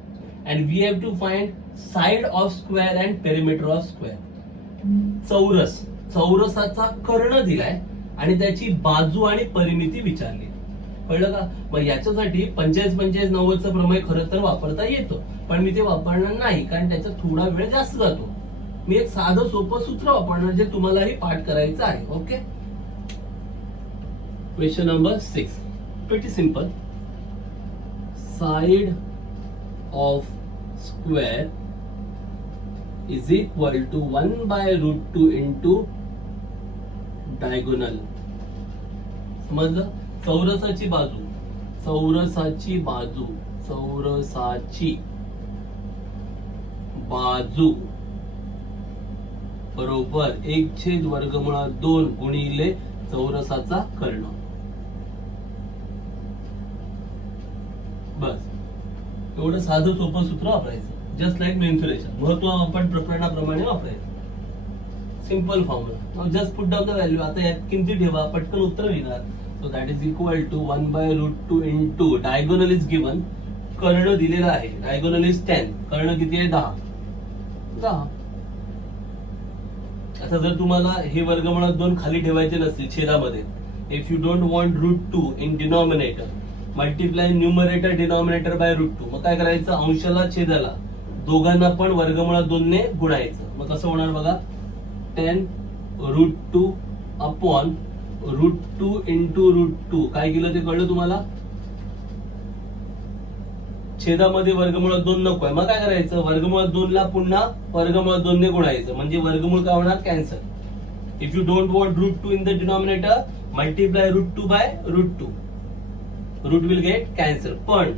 and we have to find side of square and perimeter of square. चौरस, चौरसाचा कर्ण दिलाय आणि त्याची बाजू आणि परिमिती विचारली. कळलं का? मग याच्यासाठी 45, 45, 90 चा प्रमेय खरं तर वापरता येतो, पण मी ते वापरणार नाही कारण त्याचा थोडा वेळ जास्त जातो. मी एक साधं सोपं सूत्र वापरणार जे तुम्हालाही पाठ करायचं आहे. Okay, question number 6, pretty simple. Side of square is equal to 1 by root 2 into diagonal. समजलं? चौरसाची बाजू, चौरसाची बाजू, चौरसाची बाजू बरोबर 1/2 गुणिले चौरसाचा कर्ण. बस एवढं साधं सोपं सूत्र वापरायचं. Just like mensuration. महत्व आपण प्रकरणाप्रमाणे वापरायचं. Simple formula. Now just put down the value. आता यात किमती ठेवा, पटकन उत्तर येणार. So that is equal to 1 by root 2 into diagonal is given. कर्ण दिलेला आहे. Diagonal is 10. कर्ण किती आहे? 10. आता जर तुम्हाला हे वर्गमुळात 2 खाली ठेवायचे नसतील छेदामध्ये, if you don't want √2 in denominator, multiply numerator denominator by √2. मग काय करायचं? अंशाला छेदाला दोघांना पण वर्गमुळात 2 ने गुणायचं. मग कसं होणार बघा, 10 √2 अपॉन √2 इंटू √2. काय केलं ते कळलं तुम्हाला? छेदामध्ये वर्गमुळात 2 नकोय. मग काय करायचं? वर्गमुळात 2 ला पुन्हा वर्गमुळात 2 ने गुणायचं. म्हणजे वर्गमूळ काय होणार? Cancel. If you don't want √2 in the denominator, multiply √2 by √2. Root will get cancel. पण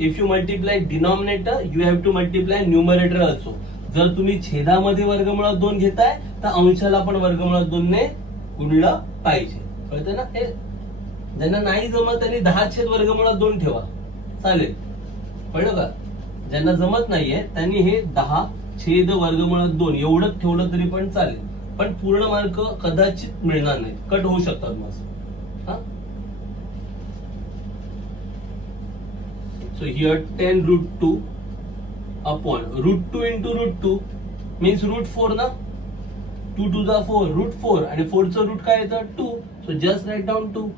if you multiply denominator, you have to multiply numerator also. जर तुम्ही छेदामध्ये वर्गमुळात 2 घेताय तर अंशाला पण वर्गमुळात 2 ने गुणलं पाहिजे. कळतं ना? हे ज्यांना नाही जमत त्यांनी 10/वर्गमुळात 2 ठेवा, चालेल. कळलं का? ज्यांना जमत नाहीये त्यांनी हे 10/वर्गमुळात 2 एवढंच ठेवलं तरी पण चालेल. पण पूर्ण मार्क कदाचित मिळणार नाही, कट होऊ शकतात मग. हा, so here 10 √2 upon √2 into √2 means √4 ना. 2 to the 4, √4 आणि 4 चं रूट काय येतं? 2. so just write down 2.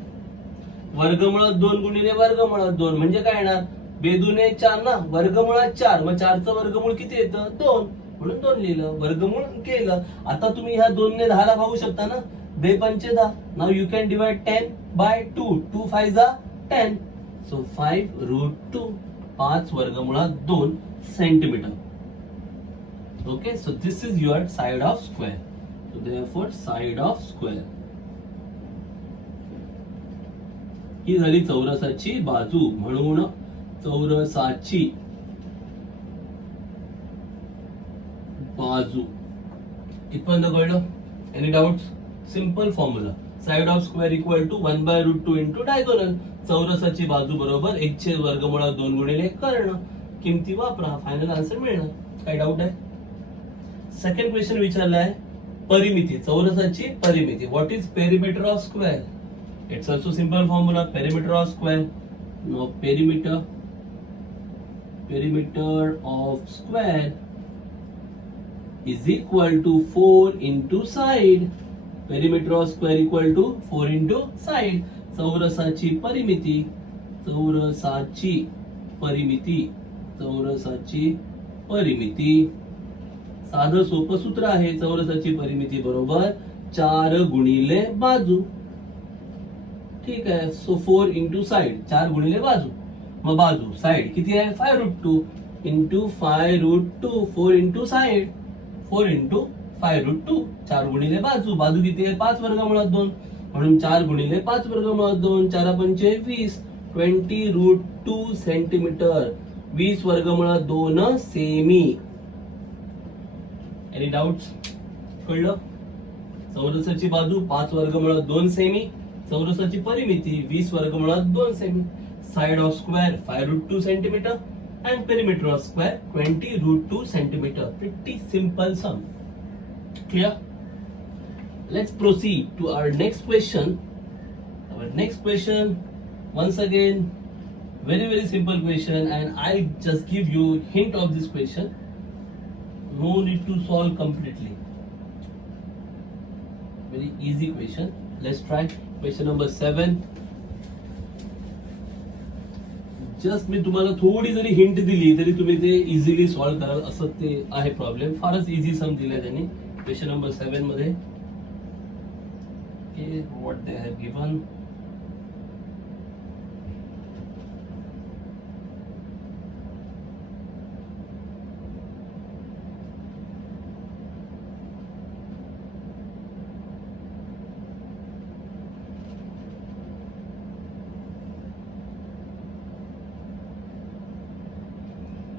वर्गमुळात 2 गुणिले वर्गमुळात 2 म्हणजे काय येणार? 2 4 ना, वर्गमुळात 4. मग 4 चं वर्गमूळ किती येतं? 2. म्हणून 2 लिहिलं, वर्गमूळ केलं. आता तुम्ही ह्या 2 ने 10 ला भागू शकता ना. 2 पंचे 10. Now you can divide 10 by 2. 2 5 10. So 5 √2, 5 वर्गमुळात 2 centimetre. Okay, so this is your side of square. So therefore side of square ही झाली चौरसाची बाजू. म्हणून चौरसाची बाजू. इथपर्यंत कळलं? Any doubt? Simple formula. Side of square equal to 1 by √2 into diagonal. चौरसाची बाजू बरोबर 1/वर्गमुळात 2 गुणिले कर्ण. किमती वापरा, फायनल आन्सर मिळणार. काय डाऊट आहे? सेकंड क्वेश्चन विचारला आहे परिमिती, चौरसाची परिमिती. What is perimeter of square? It's also simple formula. Perimeter of square, no perimeter perimeter of square is equal to 4 into side. Perimeter of square equal to 4 into side. चौरसाची परिमिती, चौरसाची परिमिती, चौरसाची परिमिती. साधं सोपं सूत्र आहे. चौरसाची परिमिती बरोबर 4 गुणिले बाजू. ठीक आहे. सो 4 इंटू साइड, 4 गुणिले बाजू. मग बाजू साइड किती आहे 5√2 इंटू 5√2. 4 into side, 4 into 5√2. 4 गुणिले बाजू, बाजू किती आहे 5 वर्गमुळात 2 म्हणून 4 गुणिले 5 वर्गमुळात 2. 4 पंचे 20, 20√2 सेंटीमीटर. 20 वर्गमुळात 2 सेमी. Any doubts? कळलं? चौरसाची बाजू 5 वर्गमुळात 2 सेमी. चौरसाची परिमिती 20 वर्गमुळात 2 semi. Side of square 5√2 centimeter and perimeter of square 20√2 centimeter. Pretty simple sum. Clear? Let's proceed to our next question. Our next question, once again, very simple question, and I'll just give you hint of this question. No need to solve completely. Very easy question. Let's try question number 7. Just मी तुम्हाला थोडी जरी hint दिली तरी तुम्ही ते easily solve कराल असं ते आहे. प्रॉब्लेम फारच इझी सम दिलाय त्यांनी क्वेश्चन नंबर 7 मध्ये. What they have given.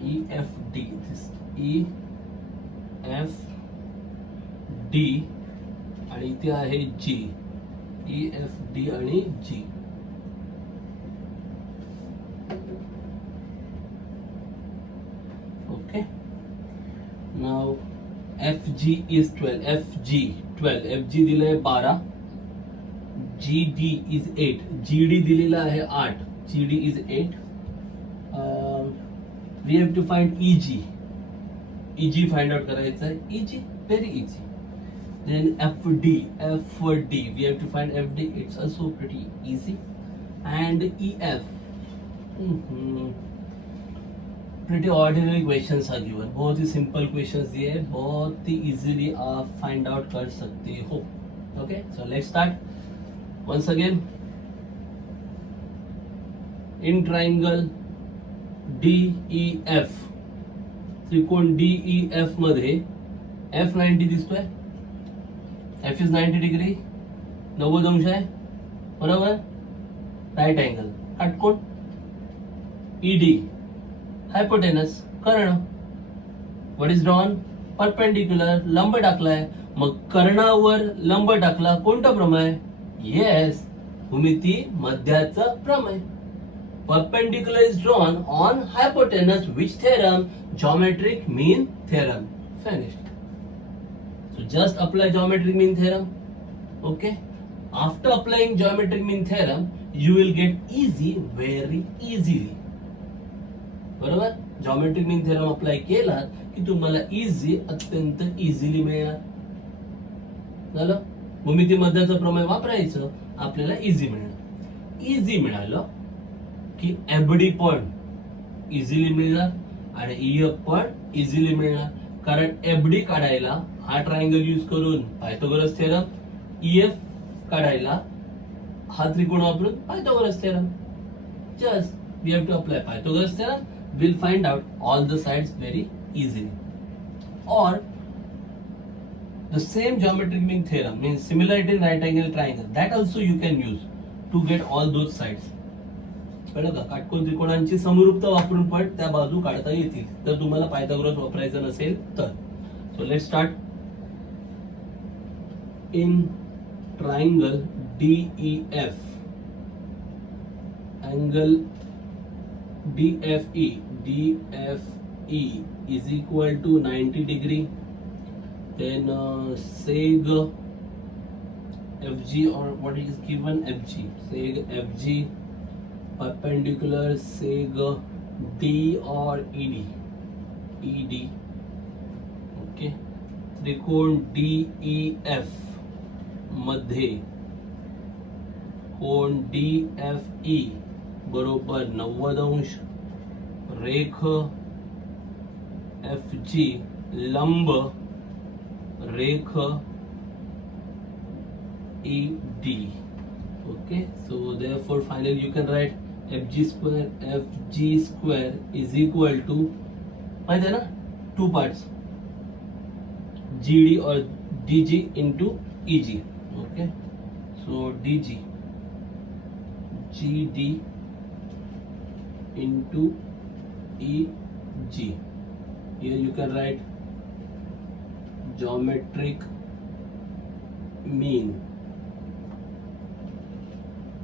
EFD, this EFD आणि इथे आहे G. EFD आणि G. Okay. Now FG is 12. FG 12. FG दिलंय 12. GD is 8. GD दिलेला आहे 8. GD is 8. We have to find EG. EG find out करायचं आहे. EG very easy. Then FD, FD we have to find FD. It's also pretty easy. And EF. Pretty ordinary questions are given. बहुत ही simple questions दिए, बहुत ही easily आप find out कर सकते हो. Okay, so let's start. Once again, in triangle DEF, त्रिकोण DEF मध्ये F 90 दिसतोय. F is 90 डिग्री, 90 अंश आहे बरोबर. राईट अँगल, काटकोन. ED, हायपोटेनस, कर्ण. What is drawn? परपेंडिक्युलर, लंब टाकलाय. मग कर्णावर लंब टाकला, कोणता प्रमेय? येस, भूमिती मध्याचा प्रमेय. Perpendicular is drawn on hypotenuse. Which theorem? Geometric mean theorem. Finished. So just apply geometric mean theorem. Okay. After applying geometric mean theorem, you will get easy very easily. बरोबर? Geometric mean theorem apply केला की तुम्हाला easy अत्यंत easily मिळणार. झालं? भूमिती मध्याचं प्रमेय वापरायचं, आपल्याला easy मिळणार. easy मिळालं की एफडी पण इझिली मिळणार आणि EF पण इझिली मिळणार. कारण एफडी काढायला हा ट्रायंगल यूज करून पायथागोरस थेरम, EF काढायला हा त्रिकोण वापरून Pythagoras theorem. Just we have to apply Pythagoras theorem. Will find out all the sides very easily. और the same geometric mean theorem means similarity in right angle triangle, that also you can use to get all those sides. कळलं का? काटकोन त्रिकोणांची समरूपता वापरून पण त्या बाजू काढता येतील जर तुम्हाला पायथागोरस वापरायचं नसेल तर. So let's start. In triangle DEF, angle DFE is equal to 90 degree. Then seg FG, or what is given FG, seg FG perpendicular seg D or ED? ED. Okay. त्रिकोण DEF मध्ये कोण DFE बरोबर 90 अंश, रेख FG लंब रेख ED. Okay, so therefore finally you can write FG square is equal to, माहित है ना, two parts, GD और DG into EG. Okay, so DG GD into EG. Here you can write geometric mean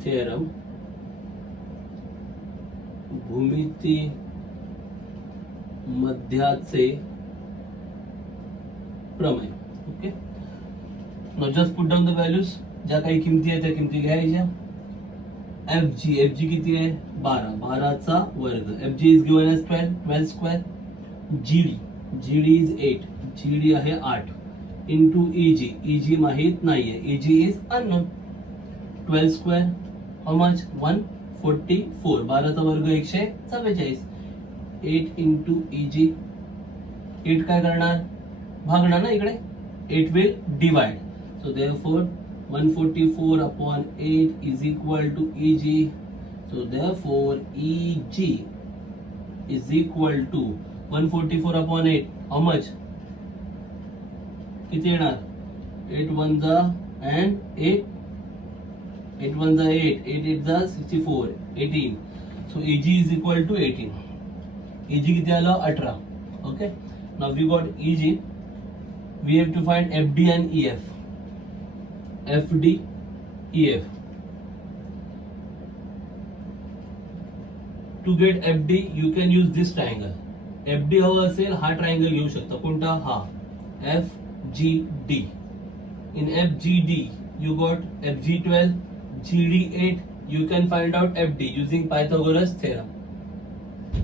theorem, भूमिती मध्याचे प्रमेय. Okay, now just put down the values. ज्या काही किमती आहेत त्या किमती लिहायच्या. FG किती आहे? 12. 12चा वर्ग. FG is given as 12 square. GD is 8. GD आहे 8 इंटू EG माहित नाहीये. EG is unknown. 12 square how much? 144. 12चा वर्ग 144. 8 इंटू EG. 8 काय करणार? भागणार ना इकडे. 8 will divide. So therefore 144 upon 8 is equal to EG. So therefore EG is equal to 144 upon 8. How much? किती येणार? 8 1 जा and 8 1 जा 8 8 जा 64 18. So EG is equal to 18. EG किती आलं? 18. Okay, now we got EG. We have to find FD and EF. FD EF. To get FD you can use this triangle. FD हवा असेल हा ट्रायंगल घेऊ शकता. कोणता? हा FGD. In FGD you got FG12, GD8. You can find out FD using Pythagoras theorem.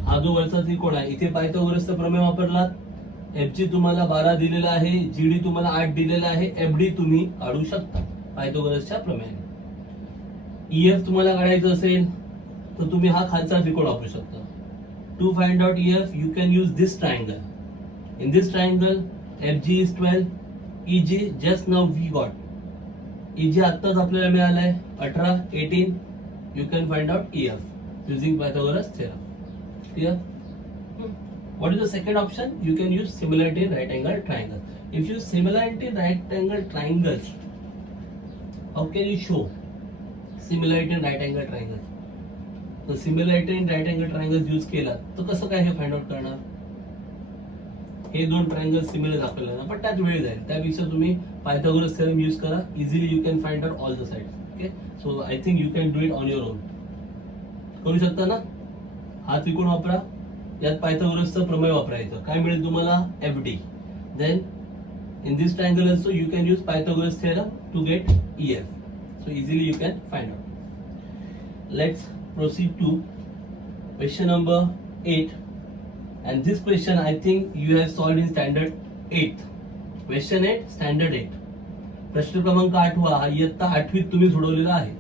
हा जो वरचा त्रिकोण आहे इथे पायथागोरसचा प्रमेय वापरलात. FG तुम्हाला 12 दिलेला आहे, GD तुम्हाला 8 दिलेला आहे. FD तुम्ही काढू शकता पायथागोरसच्या प्रमेयाने. EF तुम्हाला काढायचं असेल तर तुम्ही हा खालचा त्रिकोण वापरू शकता. To find out EF you can use this triangle. In this triangle FG is 12, EG just now we got. EG आत्ताच आपल्याला मिळालाय 18 18. You can find out EF using Pythagoras theorem. Clear? What is the second option? You can use similarity in right angle triangle. If you use similarity in right angle triangles, how can you show similarity in right angle triangle? So similarity in right angle triangles use केला तर कसं काय हे find out करणार? हे दोन triangle similar दाखवले ना, पण त्यात वेळ जाईल. त्यापेक्षा तुम्ही पायथागोरस थेरम यूज करा. Easily you can find out all the sides. Okay, so I think you can do it on your on. करू शकता ना? हा त्रिकोण वापरा, यात पायथागोरसचा प्रमेय वापरायचं. काय मिळेल तुम्हाला? FD. Then in this triangle also you can use Pythagoras theorem to get EF. So easily you can find out. Let's proceed to question number 8. And this question I think you have solved in standard 8. Question 8 standard 8. प्रश्न क्रमांक 8 हा इयत्ता 8वीत तुम्ही सोडवलेला आहे.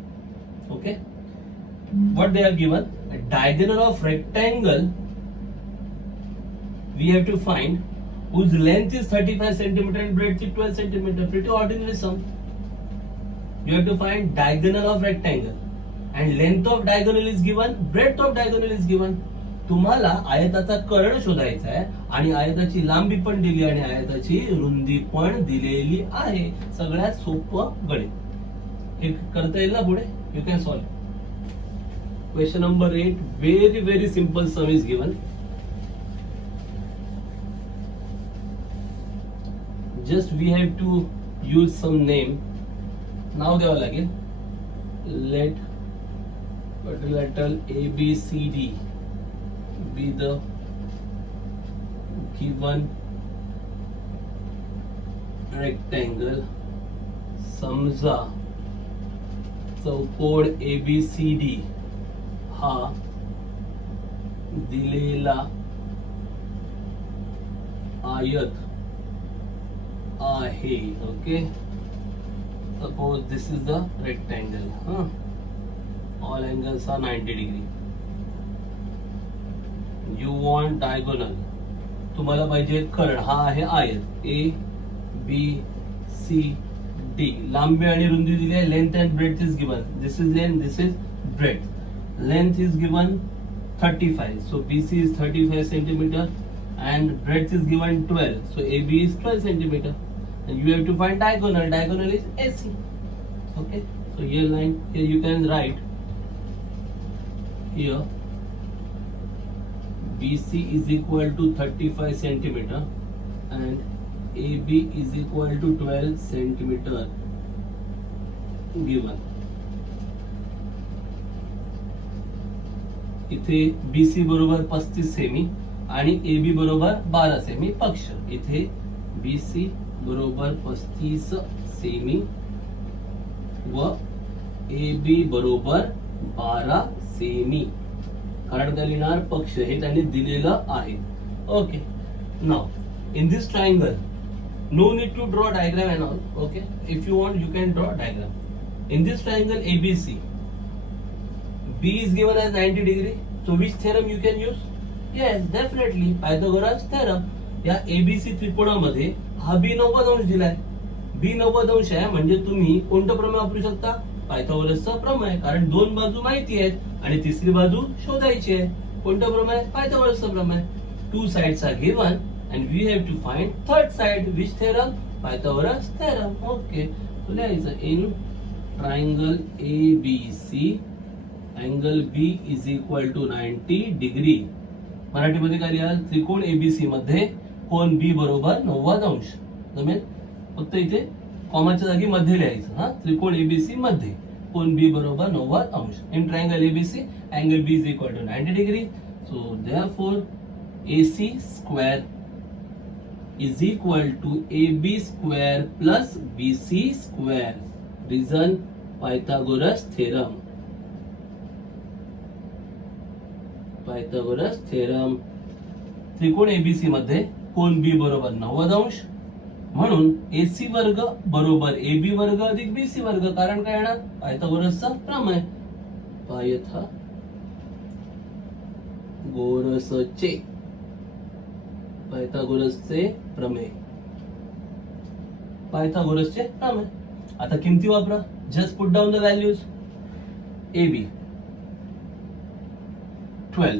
Okay, what they have given, a diagonal of rectangle we have to find whose length is 35 cm and breadth is 12 cm. Pretty ordinary sum. You have to find diagonal of rectangle and length of diagonal is given, breadth of diagonal is given. तुम्हाला आयताचा कर्ण शोधायचा आहे आणि आयताची लांबी पण दिली आणि आयताची रुंदी पण दिलेली आहे. सगळ्यात सोपं गणित. हे करता येईल ना पुढे? You can solve. Question number 8, very very simple sum is given. Just we have to use some name. नाव द्यावं लागेल. Let quadrilateral ABCD be the given rectangle. समजा चौकोन ABCD हा दिलेला आयत आहे. Okay, suppose this is the rectangle. All angles are 90 degree. You want diagonal, तुम्हाला पाहिजे कर्ण. हा आहे आयत ए बी सी डी. लांबी आणि रुंदी दिली आहे. Length and breadth is given. This is length, this is breadth. Length is given 35, so BC is 35 centimeter and breadth is given 12, so AB is 12 centimeter, and you have to find diagonal. Diagonal is AC. Okay, so here line, here you can write here BC is equal to 35 centimeter and AB is equal to 12 centimeter given. इथे BC बरोबर 35 semi आणि AB बरोबर 12 semi पक्ष. इथे BC बरोबर 35 semi व AB बरोबर 12 semi. कारण काय लिहिणार, पक्ष हे त्यांनी दिलेलं आहे. Okay, now in this triangle no need to draw diagram and all. Okay, if you want you can draw diagram. In this triangle ABC, B is given as 90 degree. So which theorem you can use? Yes, definitely Pythagoras theorem. या ABC त्रिकोणामध्ये हा B 90 अंश दिलाय. B 90 अंश आहे म्हणजे तुम्ही कोणतं प्रमेय वापरू शकता? पायथागोरसचा प्रमेय. कारण दोन बाजू माहिती आहेत आणि तिसरी बाजू शोधायची आहे. कोणतं प्रमेय? पायथागोरसचा प्रमेय. Two sides are given and we have to find third side. Which theorem? Pythagoras theorem. Okay. So लिहायचं in triangle ABC angle B is equal to 90 degree. मराठीमध्ये काय लिहाल? त्रिकोण ABC मध्ये कोण B बरोबर 90 अंश. जमेल? फक्त इथे कॉमाच्या जागी मध्ये लिहायचं. हा, त्रिकोण ABC मध्ये कोण B बरोबर 90 अंश. In triangle ABC angle B is equal to 90 degree. So therefore AC square is equal to AB square plus BC square. Reason Pythagoras theorem. Pythagoras theorem. त्रिकोण ABC मध्ये कोण B बरोबर 90 अंश म्हणून AC वर्ग बरोबर AB वर्ग अधिक BC वर्ग. कारण काय येणार? पायथागोरसचा प्रमेय. पायथागोरसचे प्रमेय. पायथागोरसचे प्रमेय. आता किमती वापरा. Just put down the values. AB 12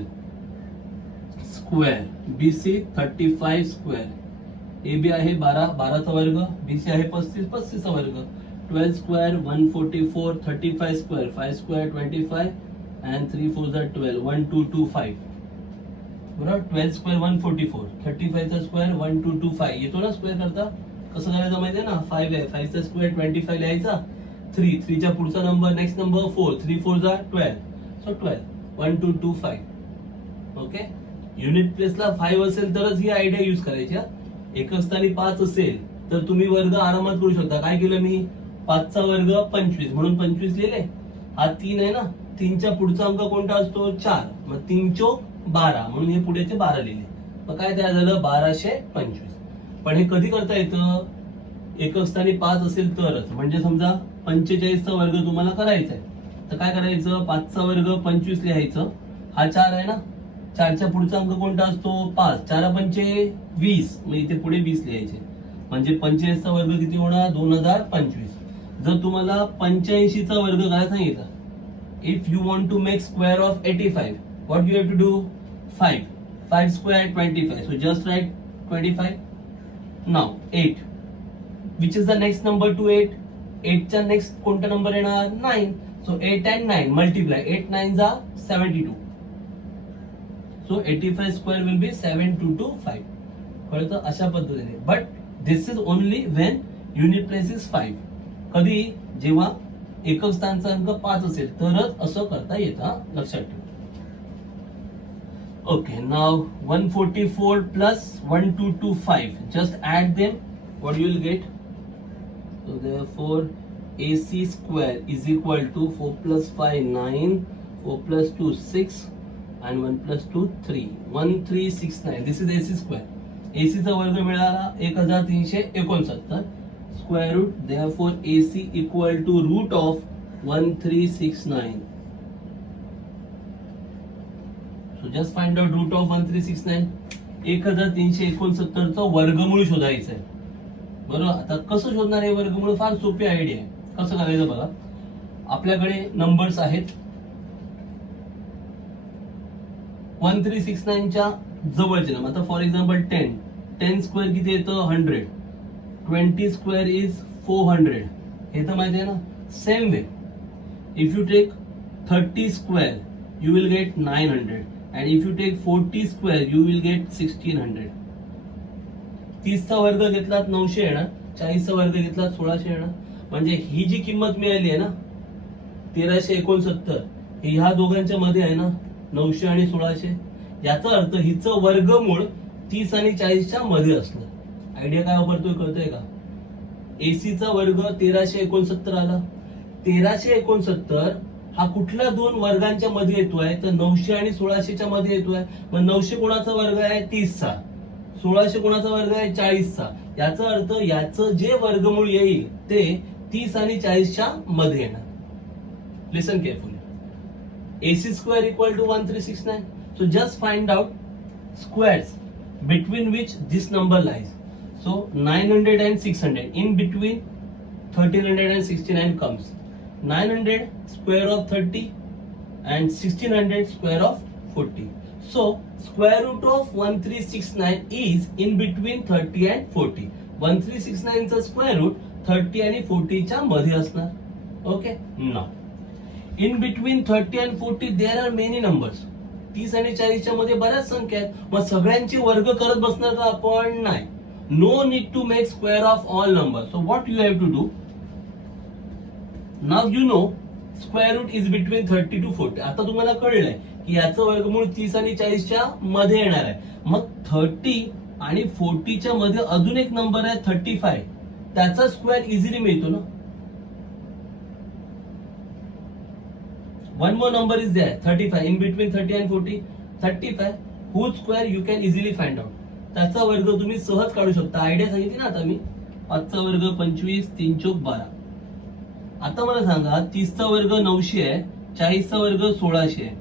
square, BC 35 square. AB आहे 12 चा वर्ग, BC आहे 35 चा वर्ग. 12 square 144, 35 square 5 square 25 and 3 4 are 12, 1225. बरोबर. 12 स्क्वेअर 144, 35 चा स्क्वेअर 1225 येतो ना स्क्वेअर करता. कसं करायचं माहिती आहे ना? 5 आहे, 5 चा स्क्वेअर 25 लिहायचा. 3 च्या पुढचा number, next number 4, 3 4 are 12, so 12 1225. Okay, unit प्लेसला 5 असेल तरच ही आयडिया यूज करायची. एकच स्थानी 5 असेल तर तुम्ही वर्ग आरामात करू शकता. काय केलं मी? 5 चा वर्ग 25 म्हणून 25 लिहिले. हा 3 आहे ना, 3 च्या पुढचा अंक कोणता असतो? 4. मग 3 चोक 12 म्हणून हे पुढेचे 12 लिहिले. मग काय तयार झालं? 1225. पण हे कधी करता येतं? एकच स्थानी 5 असेल तरच. म्हणजे समजा 45 चा वर्ग तुम्हाला करायचा आहे तर काय करायचं? 5 चा वर्ग 25 लिहायचं. हा 4 आहे ना, 4 च्या पुढचा अंक कोणता असतो? 5. 4 पंचे 20, मग इथे पुढे 20 लिहायचे. म्हणजे 45 चा वर्ग किती होणार? 2025. जर तुम्हाला 85 चा वर्ग करायला सांगितलं, if you want to make square of 85, what you have to do? 5. 5 square 25, so just write 25. Now 8, which is the next number to 8? 8 चा नेक्स्ट कोणता नंबर येणार? 9. So 8 and 9 multiply. 8 9s are 72. So 85 square will be 7225. कळतं? अशा पद्धतीने. But this is only when unit place is 5. कधी? जेव्हा एकक स्थानचा अंक 5 असेल तरच असं करता येतं. लक्षात ठेवा. Okay, now 144 plus 1225. Just add them. What you will get? So therefore AC square is equal to 4 plus 5 9, 4 plus 2 6, and 1 plus 2 3 1369. This is AC square. AC चा वर्ग मिळाला 1369 square root, therefore AC equal to root of 1369. So just find out root of 1369. 1369 चा वर्गमूळ शोधायचा आहे. बरोबर. आता कसं शोधणार हे वर्गमूळ? फार सोपी आयडिया आहे. कसं करायचं बघा. आपल्याकडे नंबर्स आहेत. 1369 च्या जवळचे नंबर. आता फॉर एक्झाम्पल 10 स्क्वेअर किती येतं? 100. 20 स्क्वेअर इज 400. हे तर माहिती आहे ना. Same way if you take 30 square you will get 900 and if you take 40 square you will get 1600. 30 चा वर्ग घेतलात 900 येणार, 40 चा वर्ग घेतलात 1600 येणार. म्हणजे ही जी किंमत मिळाली आहे ना 1369, ही ह्या दोघांच्या मध्ये आहे ना 900 आणि 1600. याचा अर्थ हिचं वर्गमूळ 30 आणि 40 च्या मध्ये असलं. आयडिया काय वापरतोय कळतंय का? एसी चा वर्ग 1369 आला. 1369 हा कुठल्या दोन वर्गांच्या मध्ये येतोय? तर 900 आणि 1600 च्या मध्ये येतोय. मग 900 कोणाचा वर्ग आहे? 30 चा. 1600 कोणाचा वर्ग आहे? 40 चा. याचा अर्थ याचं जे वर्गमूळ येईल ते 30 आणि 40 च्या मध्ये येणार. लिसन carefully. AC square equal to 1369. So just find out squares between which this number lies. So 900 and 600. In between 1300 and 69 comes 900 square of 30 and 1600 square of 40. So square root of 1369 is in between 30 and 40. 1369 चा square root 30 आणि 40 च्या मध्ये असणार. Okay. Now in between 30 and 40 there are many numbers. 30 आणि 40 च्या मध्ये बऱ्याच संख्या आहेत. मग सगळ्यांची वर्ग करत बसणार का आपण? नाही. No need to make square of all numbers. So what you have to do? Now you know square root is between 30 to 40. आता तुम्हाला कळलंय की याचं वर्गमूळ 30 आणि 40 च्या मध्ये येणार आहे. मग 30 आणि 40 च्या मध्ये अजून एक नंबर आहे 35. त्याचा स्क्वेअर इझिली मिळतो ना. One more number is there 35 in between 30 and 40. 35 whose square you can easily find out. त्याचा वर्ग तुम्ही सहज काढू शकता. आयडिया सांगितली ना आता मी. 5 चा वर्ग 25, 3 चौक 12. आता मला सांगा 30 चा वर्ग 900 आहे, 40 चा वर्ग 1600 आहे.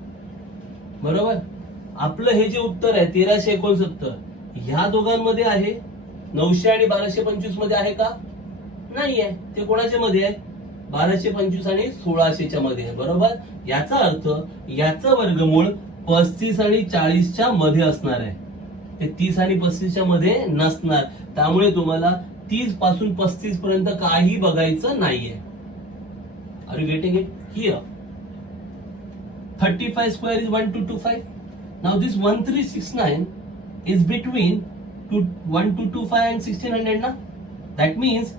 बरोबर. आपलं हे जे उत्तर आहे 1369 ह्या दोघांमध्ये आहे. 900 आणि 1225 मध्ये आहे का? नाही आहे. ते कोणाच्या मध्ये आहे? 1225 आणि 1600 च्या मध्ये आहे. बरोबर. याचा अर्थ याचं वर्गमूळ 35 आणि 40 च्या मध्ये असणार आहे. ते 30 आणि 35 च्या मध्ये नसणार. त्यामुळे तुम्हाला 30 पासून 35 पर्यंत काही बघायचं नाहीये. Are you getting it? Here 35 square is 1225. Now this 1369 is between 1225 and 1600 na. That means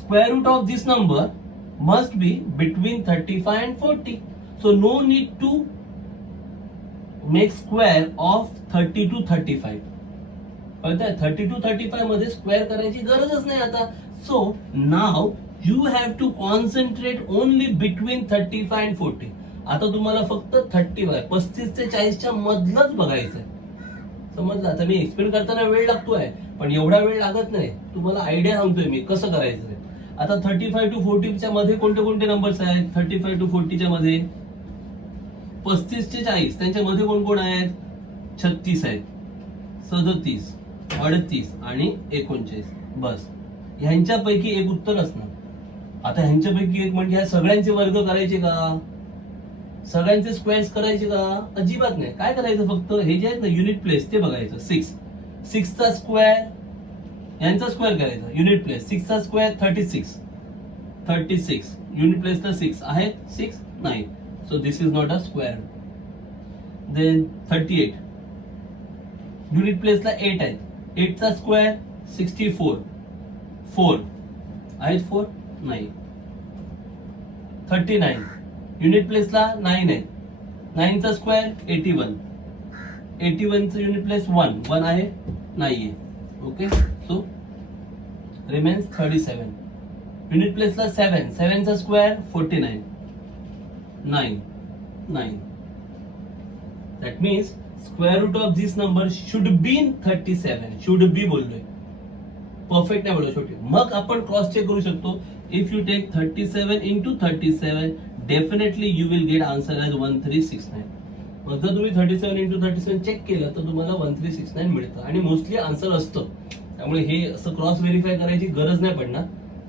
square root of this number must be between 35 and 40. So no need to make square of 30 to 35. कळतंय? 30 to 35 मध्ये square करायची गरजच नाही आता. So now you have to concentrate only between 35 and 40. आता तुम्हाला फक्त 35 ते 40 च्या मधलंच बघायचंय. समजलं? आता मी एक्सप्लेन करताना वेळ लागतोय पण एवढा वेळ लागत नाही. तुम्हाला आयडिया सांगतोय मी कसं करायचं. आता 35 to 40 च्या मध्ये कोणते कोणते नंबर्स आहेत? 35 to 40 च्या मध्ये 35 ते 40 त्यांच्या मध्ये कोण कोण आहेत? 36 आहेत, 37, 38 आणि 39. बस. ह्यांच्यापैकी एक उत्तर असणार. आता ह्यांच्यापैकी एक म्हणजे ह्या सगळ्यांचे वर्ग करायचे का? सगळ्यांचे स्क्वेअर्स करायचे का? अजिबात नाही. काय करायचं? फक्त हे जे आहेत ना युनिट प्लेस ते बघायचं. 6 चा स्क्वेअर यांचा स्क्वेअर करायचा. युनिट प्लेस 6 चा स्क्वेअर 36 युनिट प्लेसला 6 आहेत. 6 9. So this is not a square. Then 38 unit प्लेसला 8 आहेत. 8 चा स्क्वेअर 64 4 आहेत. 4 नाही. 39 युनिट प्लेसला 9 आहेत. 9 चा स्क्वेअर 81. 81 चा युनिट प्लेस 1 आहे नाहीये. ओके. So remains 37. युनिट प्लेसला 7 चा square 49. 9 that means square root of this number should be 37. Should be बोललोय, परफेक्ट नाही बोललो शेवटी. मग आपण क्रॉस चेक करू शकतो. If you take 37 into 37 definitely you will get answer as 1369. मग जर तुम्ही 37 into 37 चेक केलं तर तुम्हाला 1369 मिळतं आणि मोस्टली आन्सर असतं. त्यामुळे हे असं क्रॉस व्हेरीफाय करायची गरज नाही पडणार,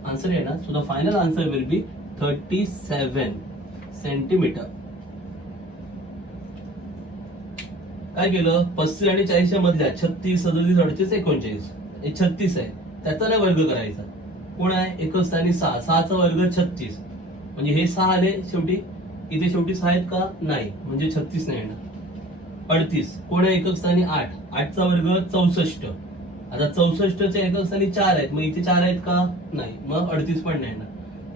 आन्सर येणार. So the final answer will be 37 centimetre. काय केलं, 35 आणि 40 मधल्या 36, 37, 38, 39 हे 36 आहे, त्याचा नाही वर्ग करायचा. कोण आहे एकच स्थानी 6, 6चा वर्ग 36, म्हणजे हे 6 आले शेवटी. इथे शेवटी 6 आहेत का, नाही, म्हणजे 36 नाही येणार. 38 कोण आहे एकक स्थानी 8, 8चा वर्ग 64. आता 64च्या एकक स्थानी 4 आहेत, मग इथे 4 आहेत का, नाही, मग 38 पण नाही येणार.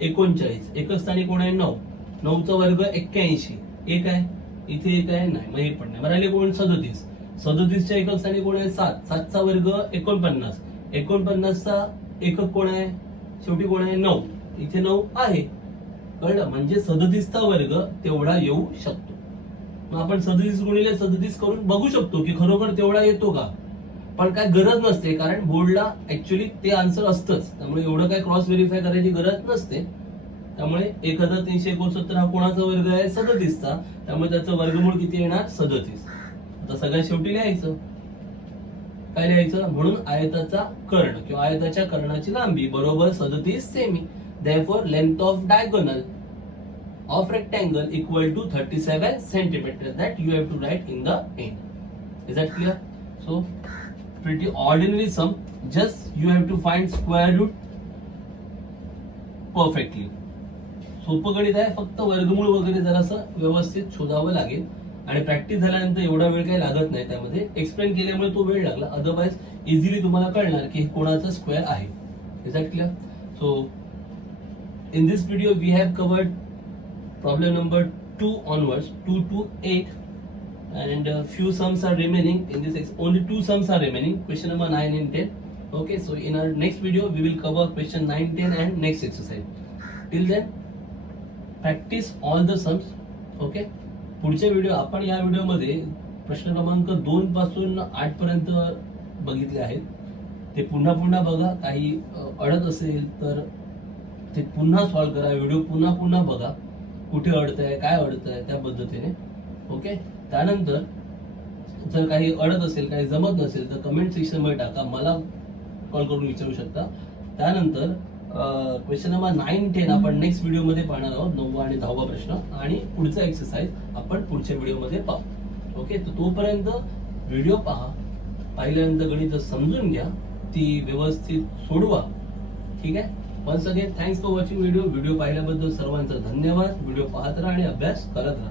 39 एकक स्थानी कोण आहे 9, 9चा वर्ग 81, एक आहे, इथे एक आहे, नाही, मग हे पण नाही. मग राहिले कोण 37, 37च्या एकक स्थानी कोण आहे 7, 7चा वर्ग 49, 49चा एकक कोण आहे शेवटी कोण आहे 9, इथे 9 आहे. कळलं, म्हणजे 37चा वर्ग तेवढा येऊ शकतो. मग आपण 37 गुणिले 37 करून बघू शकतो की खरोखर तेवढा येतो का, पण काय गरज नसते, कारण बोर्डला ऍक्च्युली ते आन्सर असतंच. त्यामुळे एवढं काय क्रॉस व्हेरीफाय करायची गरज नसते. त्यामुळे 1369 हा कोणाचा वर्ग आहे 37चा, त्यामुळे त्याचं वर्गमूळ किती येणार 37. आता सगळ्यात शेवटी लिहायचं, काय लिहायचं, म्हणून आयताचा कर्ण किंवा आयताच्या कर्णाची लांबी बरोबर 37 semi. Therefore, length of diagonal of rectangle equal to 37 centimeter. That you have to write in the end. Is that clear? So, pretty ordinary sum. Just you have to find square root perfectly. सोपं गणित आहे, फक्त वर्गमूळ वगैरे जरासं व्यवस्थित शोधावं लागेल. आणि प्रॅक्टिस झाल्यानंतर एवढा वेळ काही लागत नाही. त्यामध्ये एक्सप्लेन केल्यामुळे तो वेळ लागला, अदरवाइज इझिली तुम्हाला कळणार की कोणाचा स्क्वेअर आहे. Is that clear? So in this video we have covered problem number 2 onwards, 2 to 8, and few sums are remaining in this. Only 2 sums are remaining, question number 9 and 10. Okay, so in our next video we will cover question 9, 10 and next exercise. Till then practice all the sums. Okay, पुढचे video आपण या व्हिडिओमध्ये प्रश्न क्रमांक 2 पासून 8 पर्यंत बघितले आहेत. ते पुन्हा पुन्हा बघा, काही अडत असेल तर ते पुन्हा सॉल्व्ह करा, व्हिडिओ पुन्हा बघा, कुठे अडतंय काय अडतंय त्या पद्धतीने. ओके, त्यानंतर जर काही अडत असेल, काही जमत नसेल तर कमेंट सेक्शन मध्ये टाका, मला कॉल करून विचारू शकता. त्यानंतर क्वेश्चन नंबर 9, 10 आपण नेक्स्ट व्हिडिओ मध्ये पाहणार आहोत, 9वा आणि 10वा प्रश्न, आणि पुढचा एक्सरसाइज आपण पुढच्या व्हिडिओ मध्ये पाहू. ओके, तर तोपर्यंत व्हिडिओ पहा, पाहिल्यानंतर गणित समजून घ्या, ती व्यवस्थित सोडवा. ठीक आहे. Once again thanks for watching video. Video पाहिल्याबद्दल सर्वांचा धन्यवाद. व्हिडिओ पाहत राहा आणि अभ्यास करत राहा.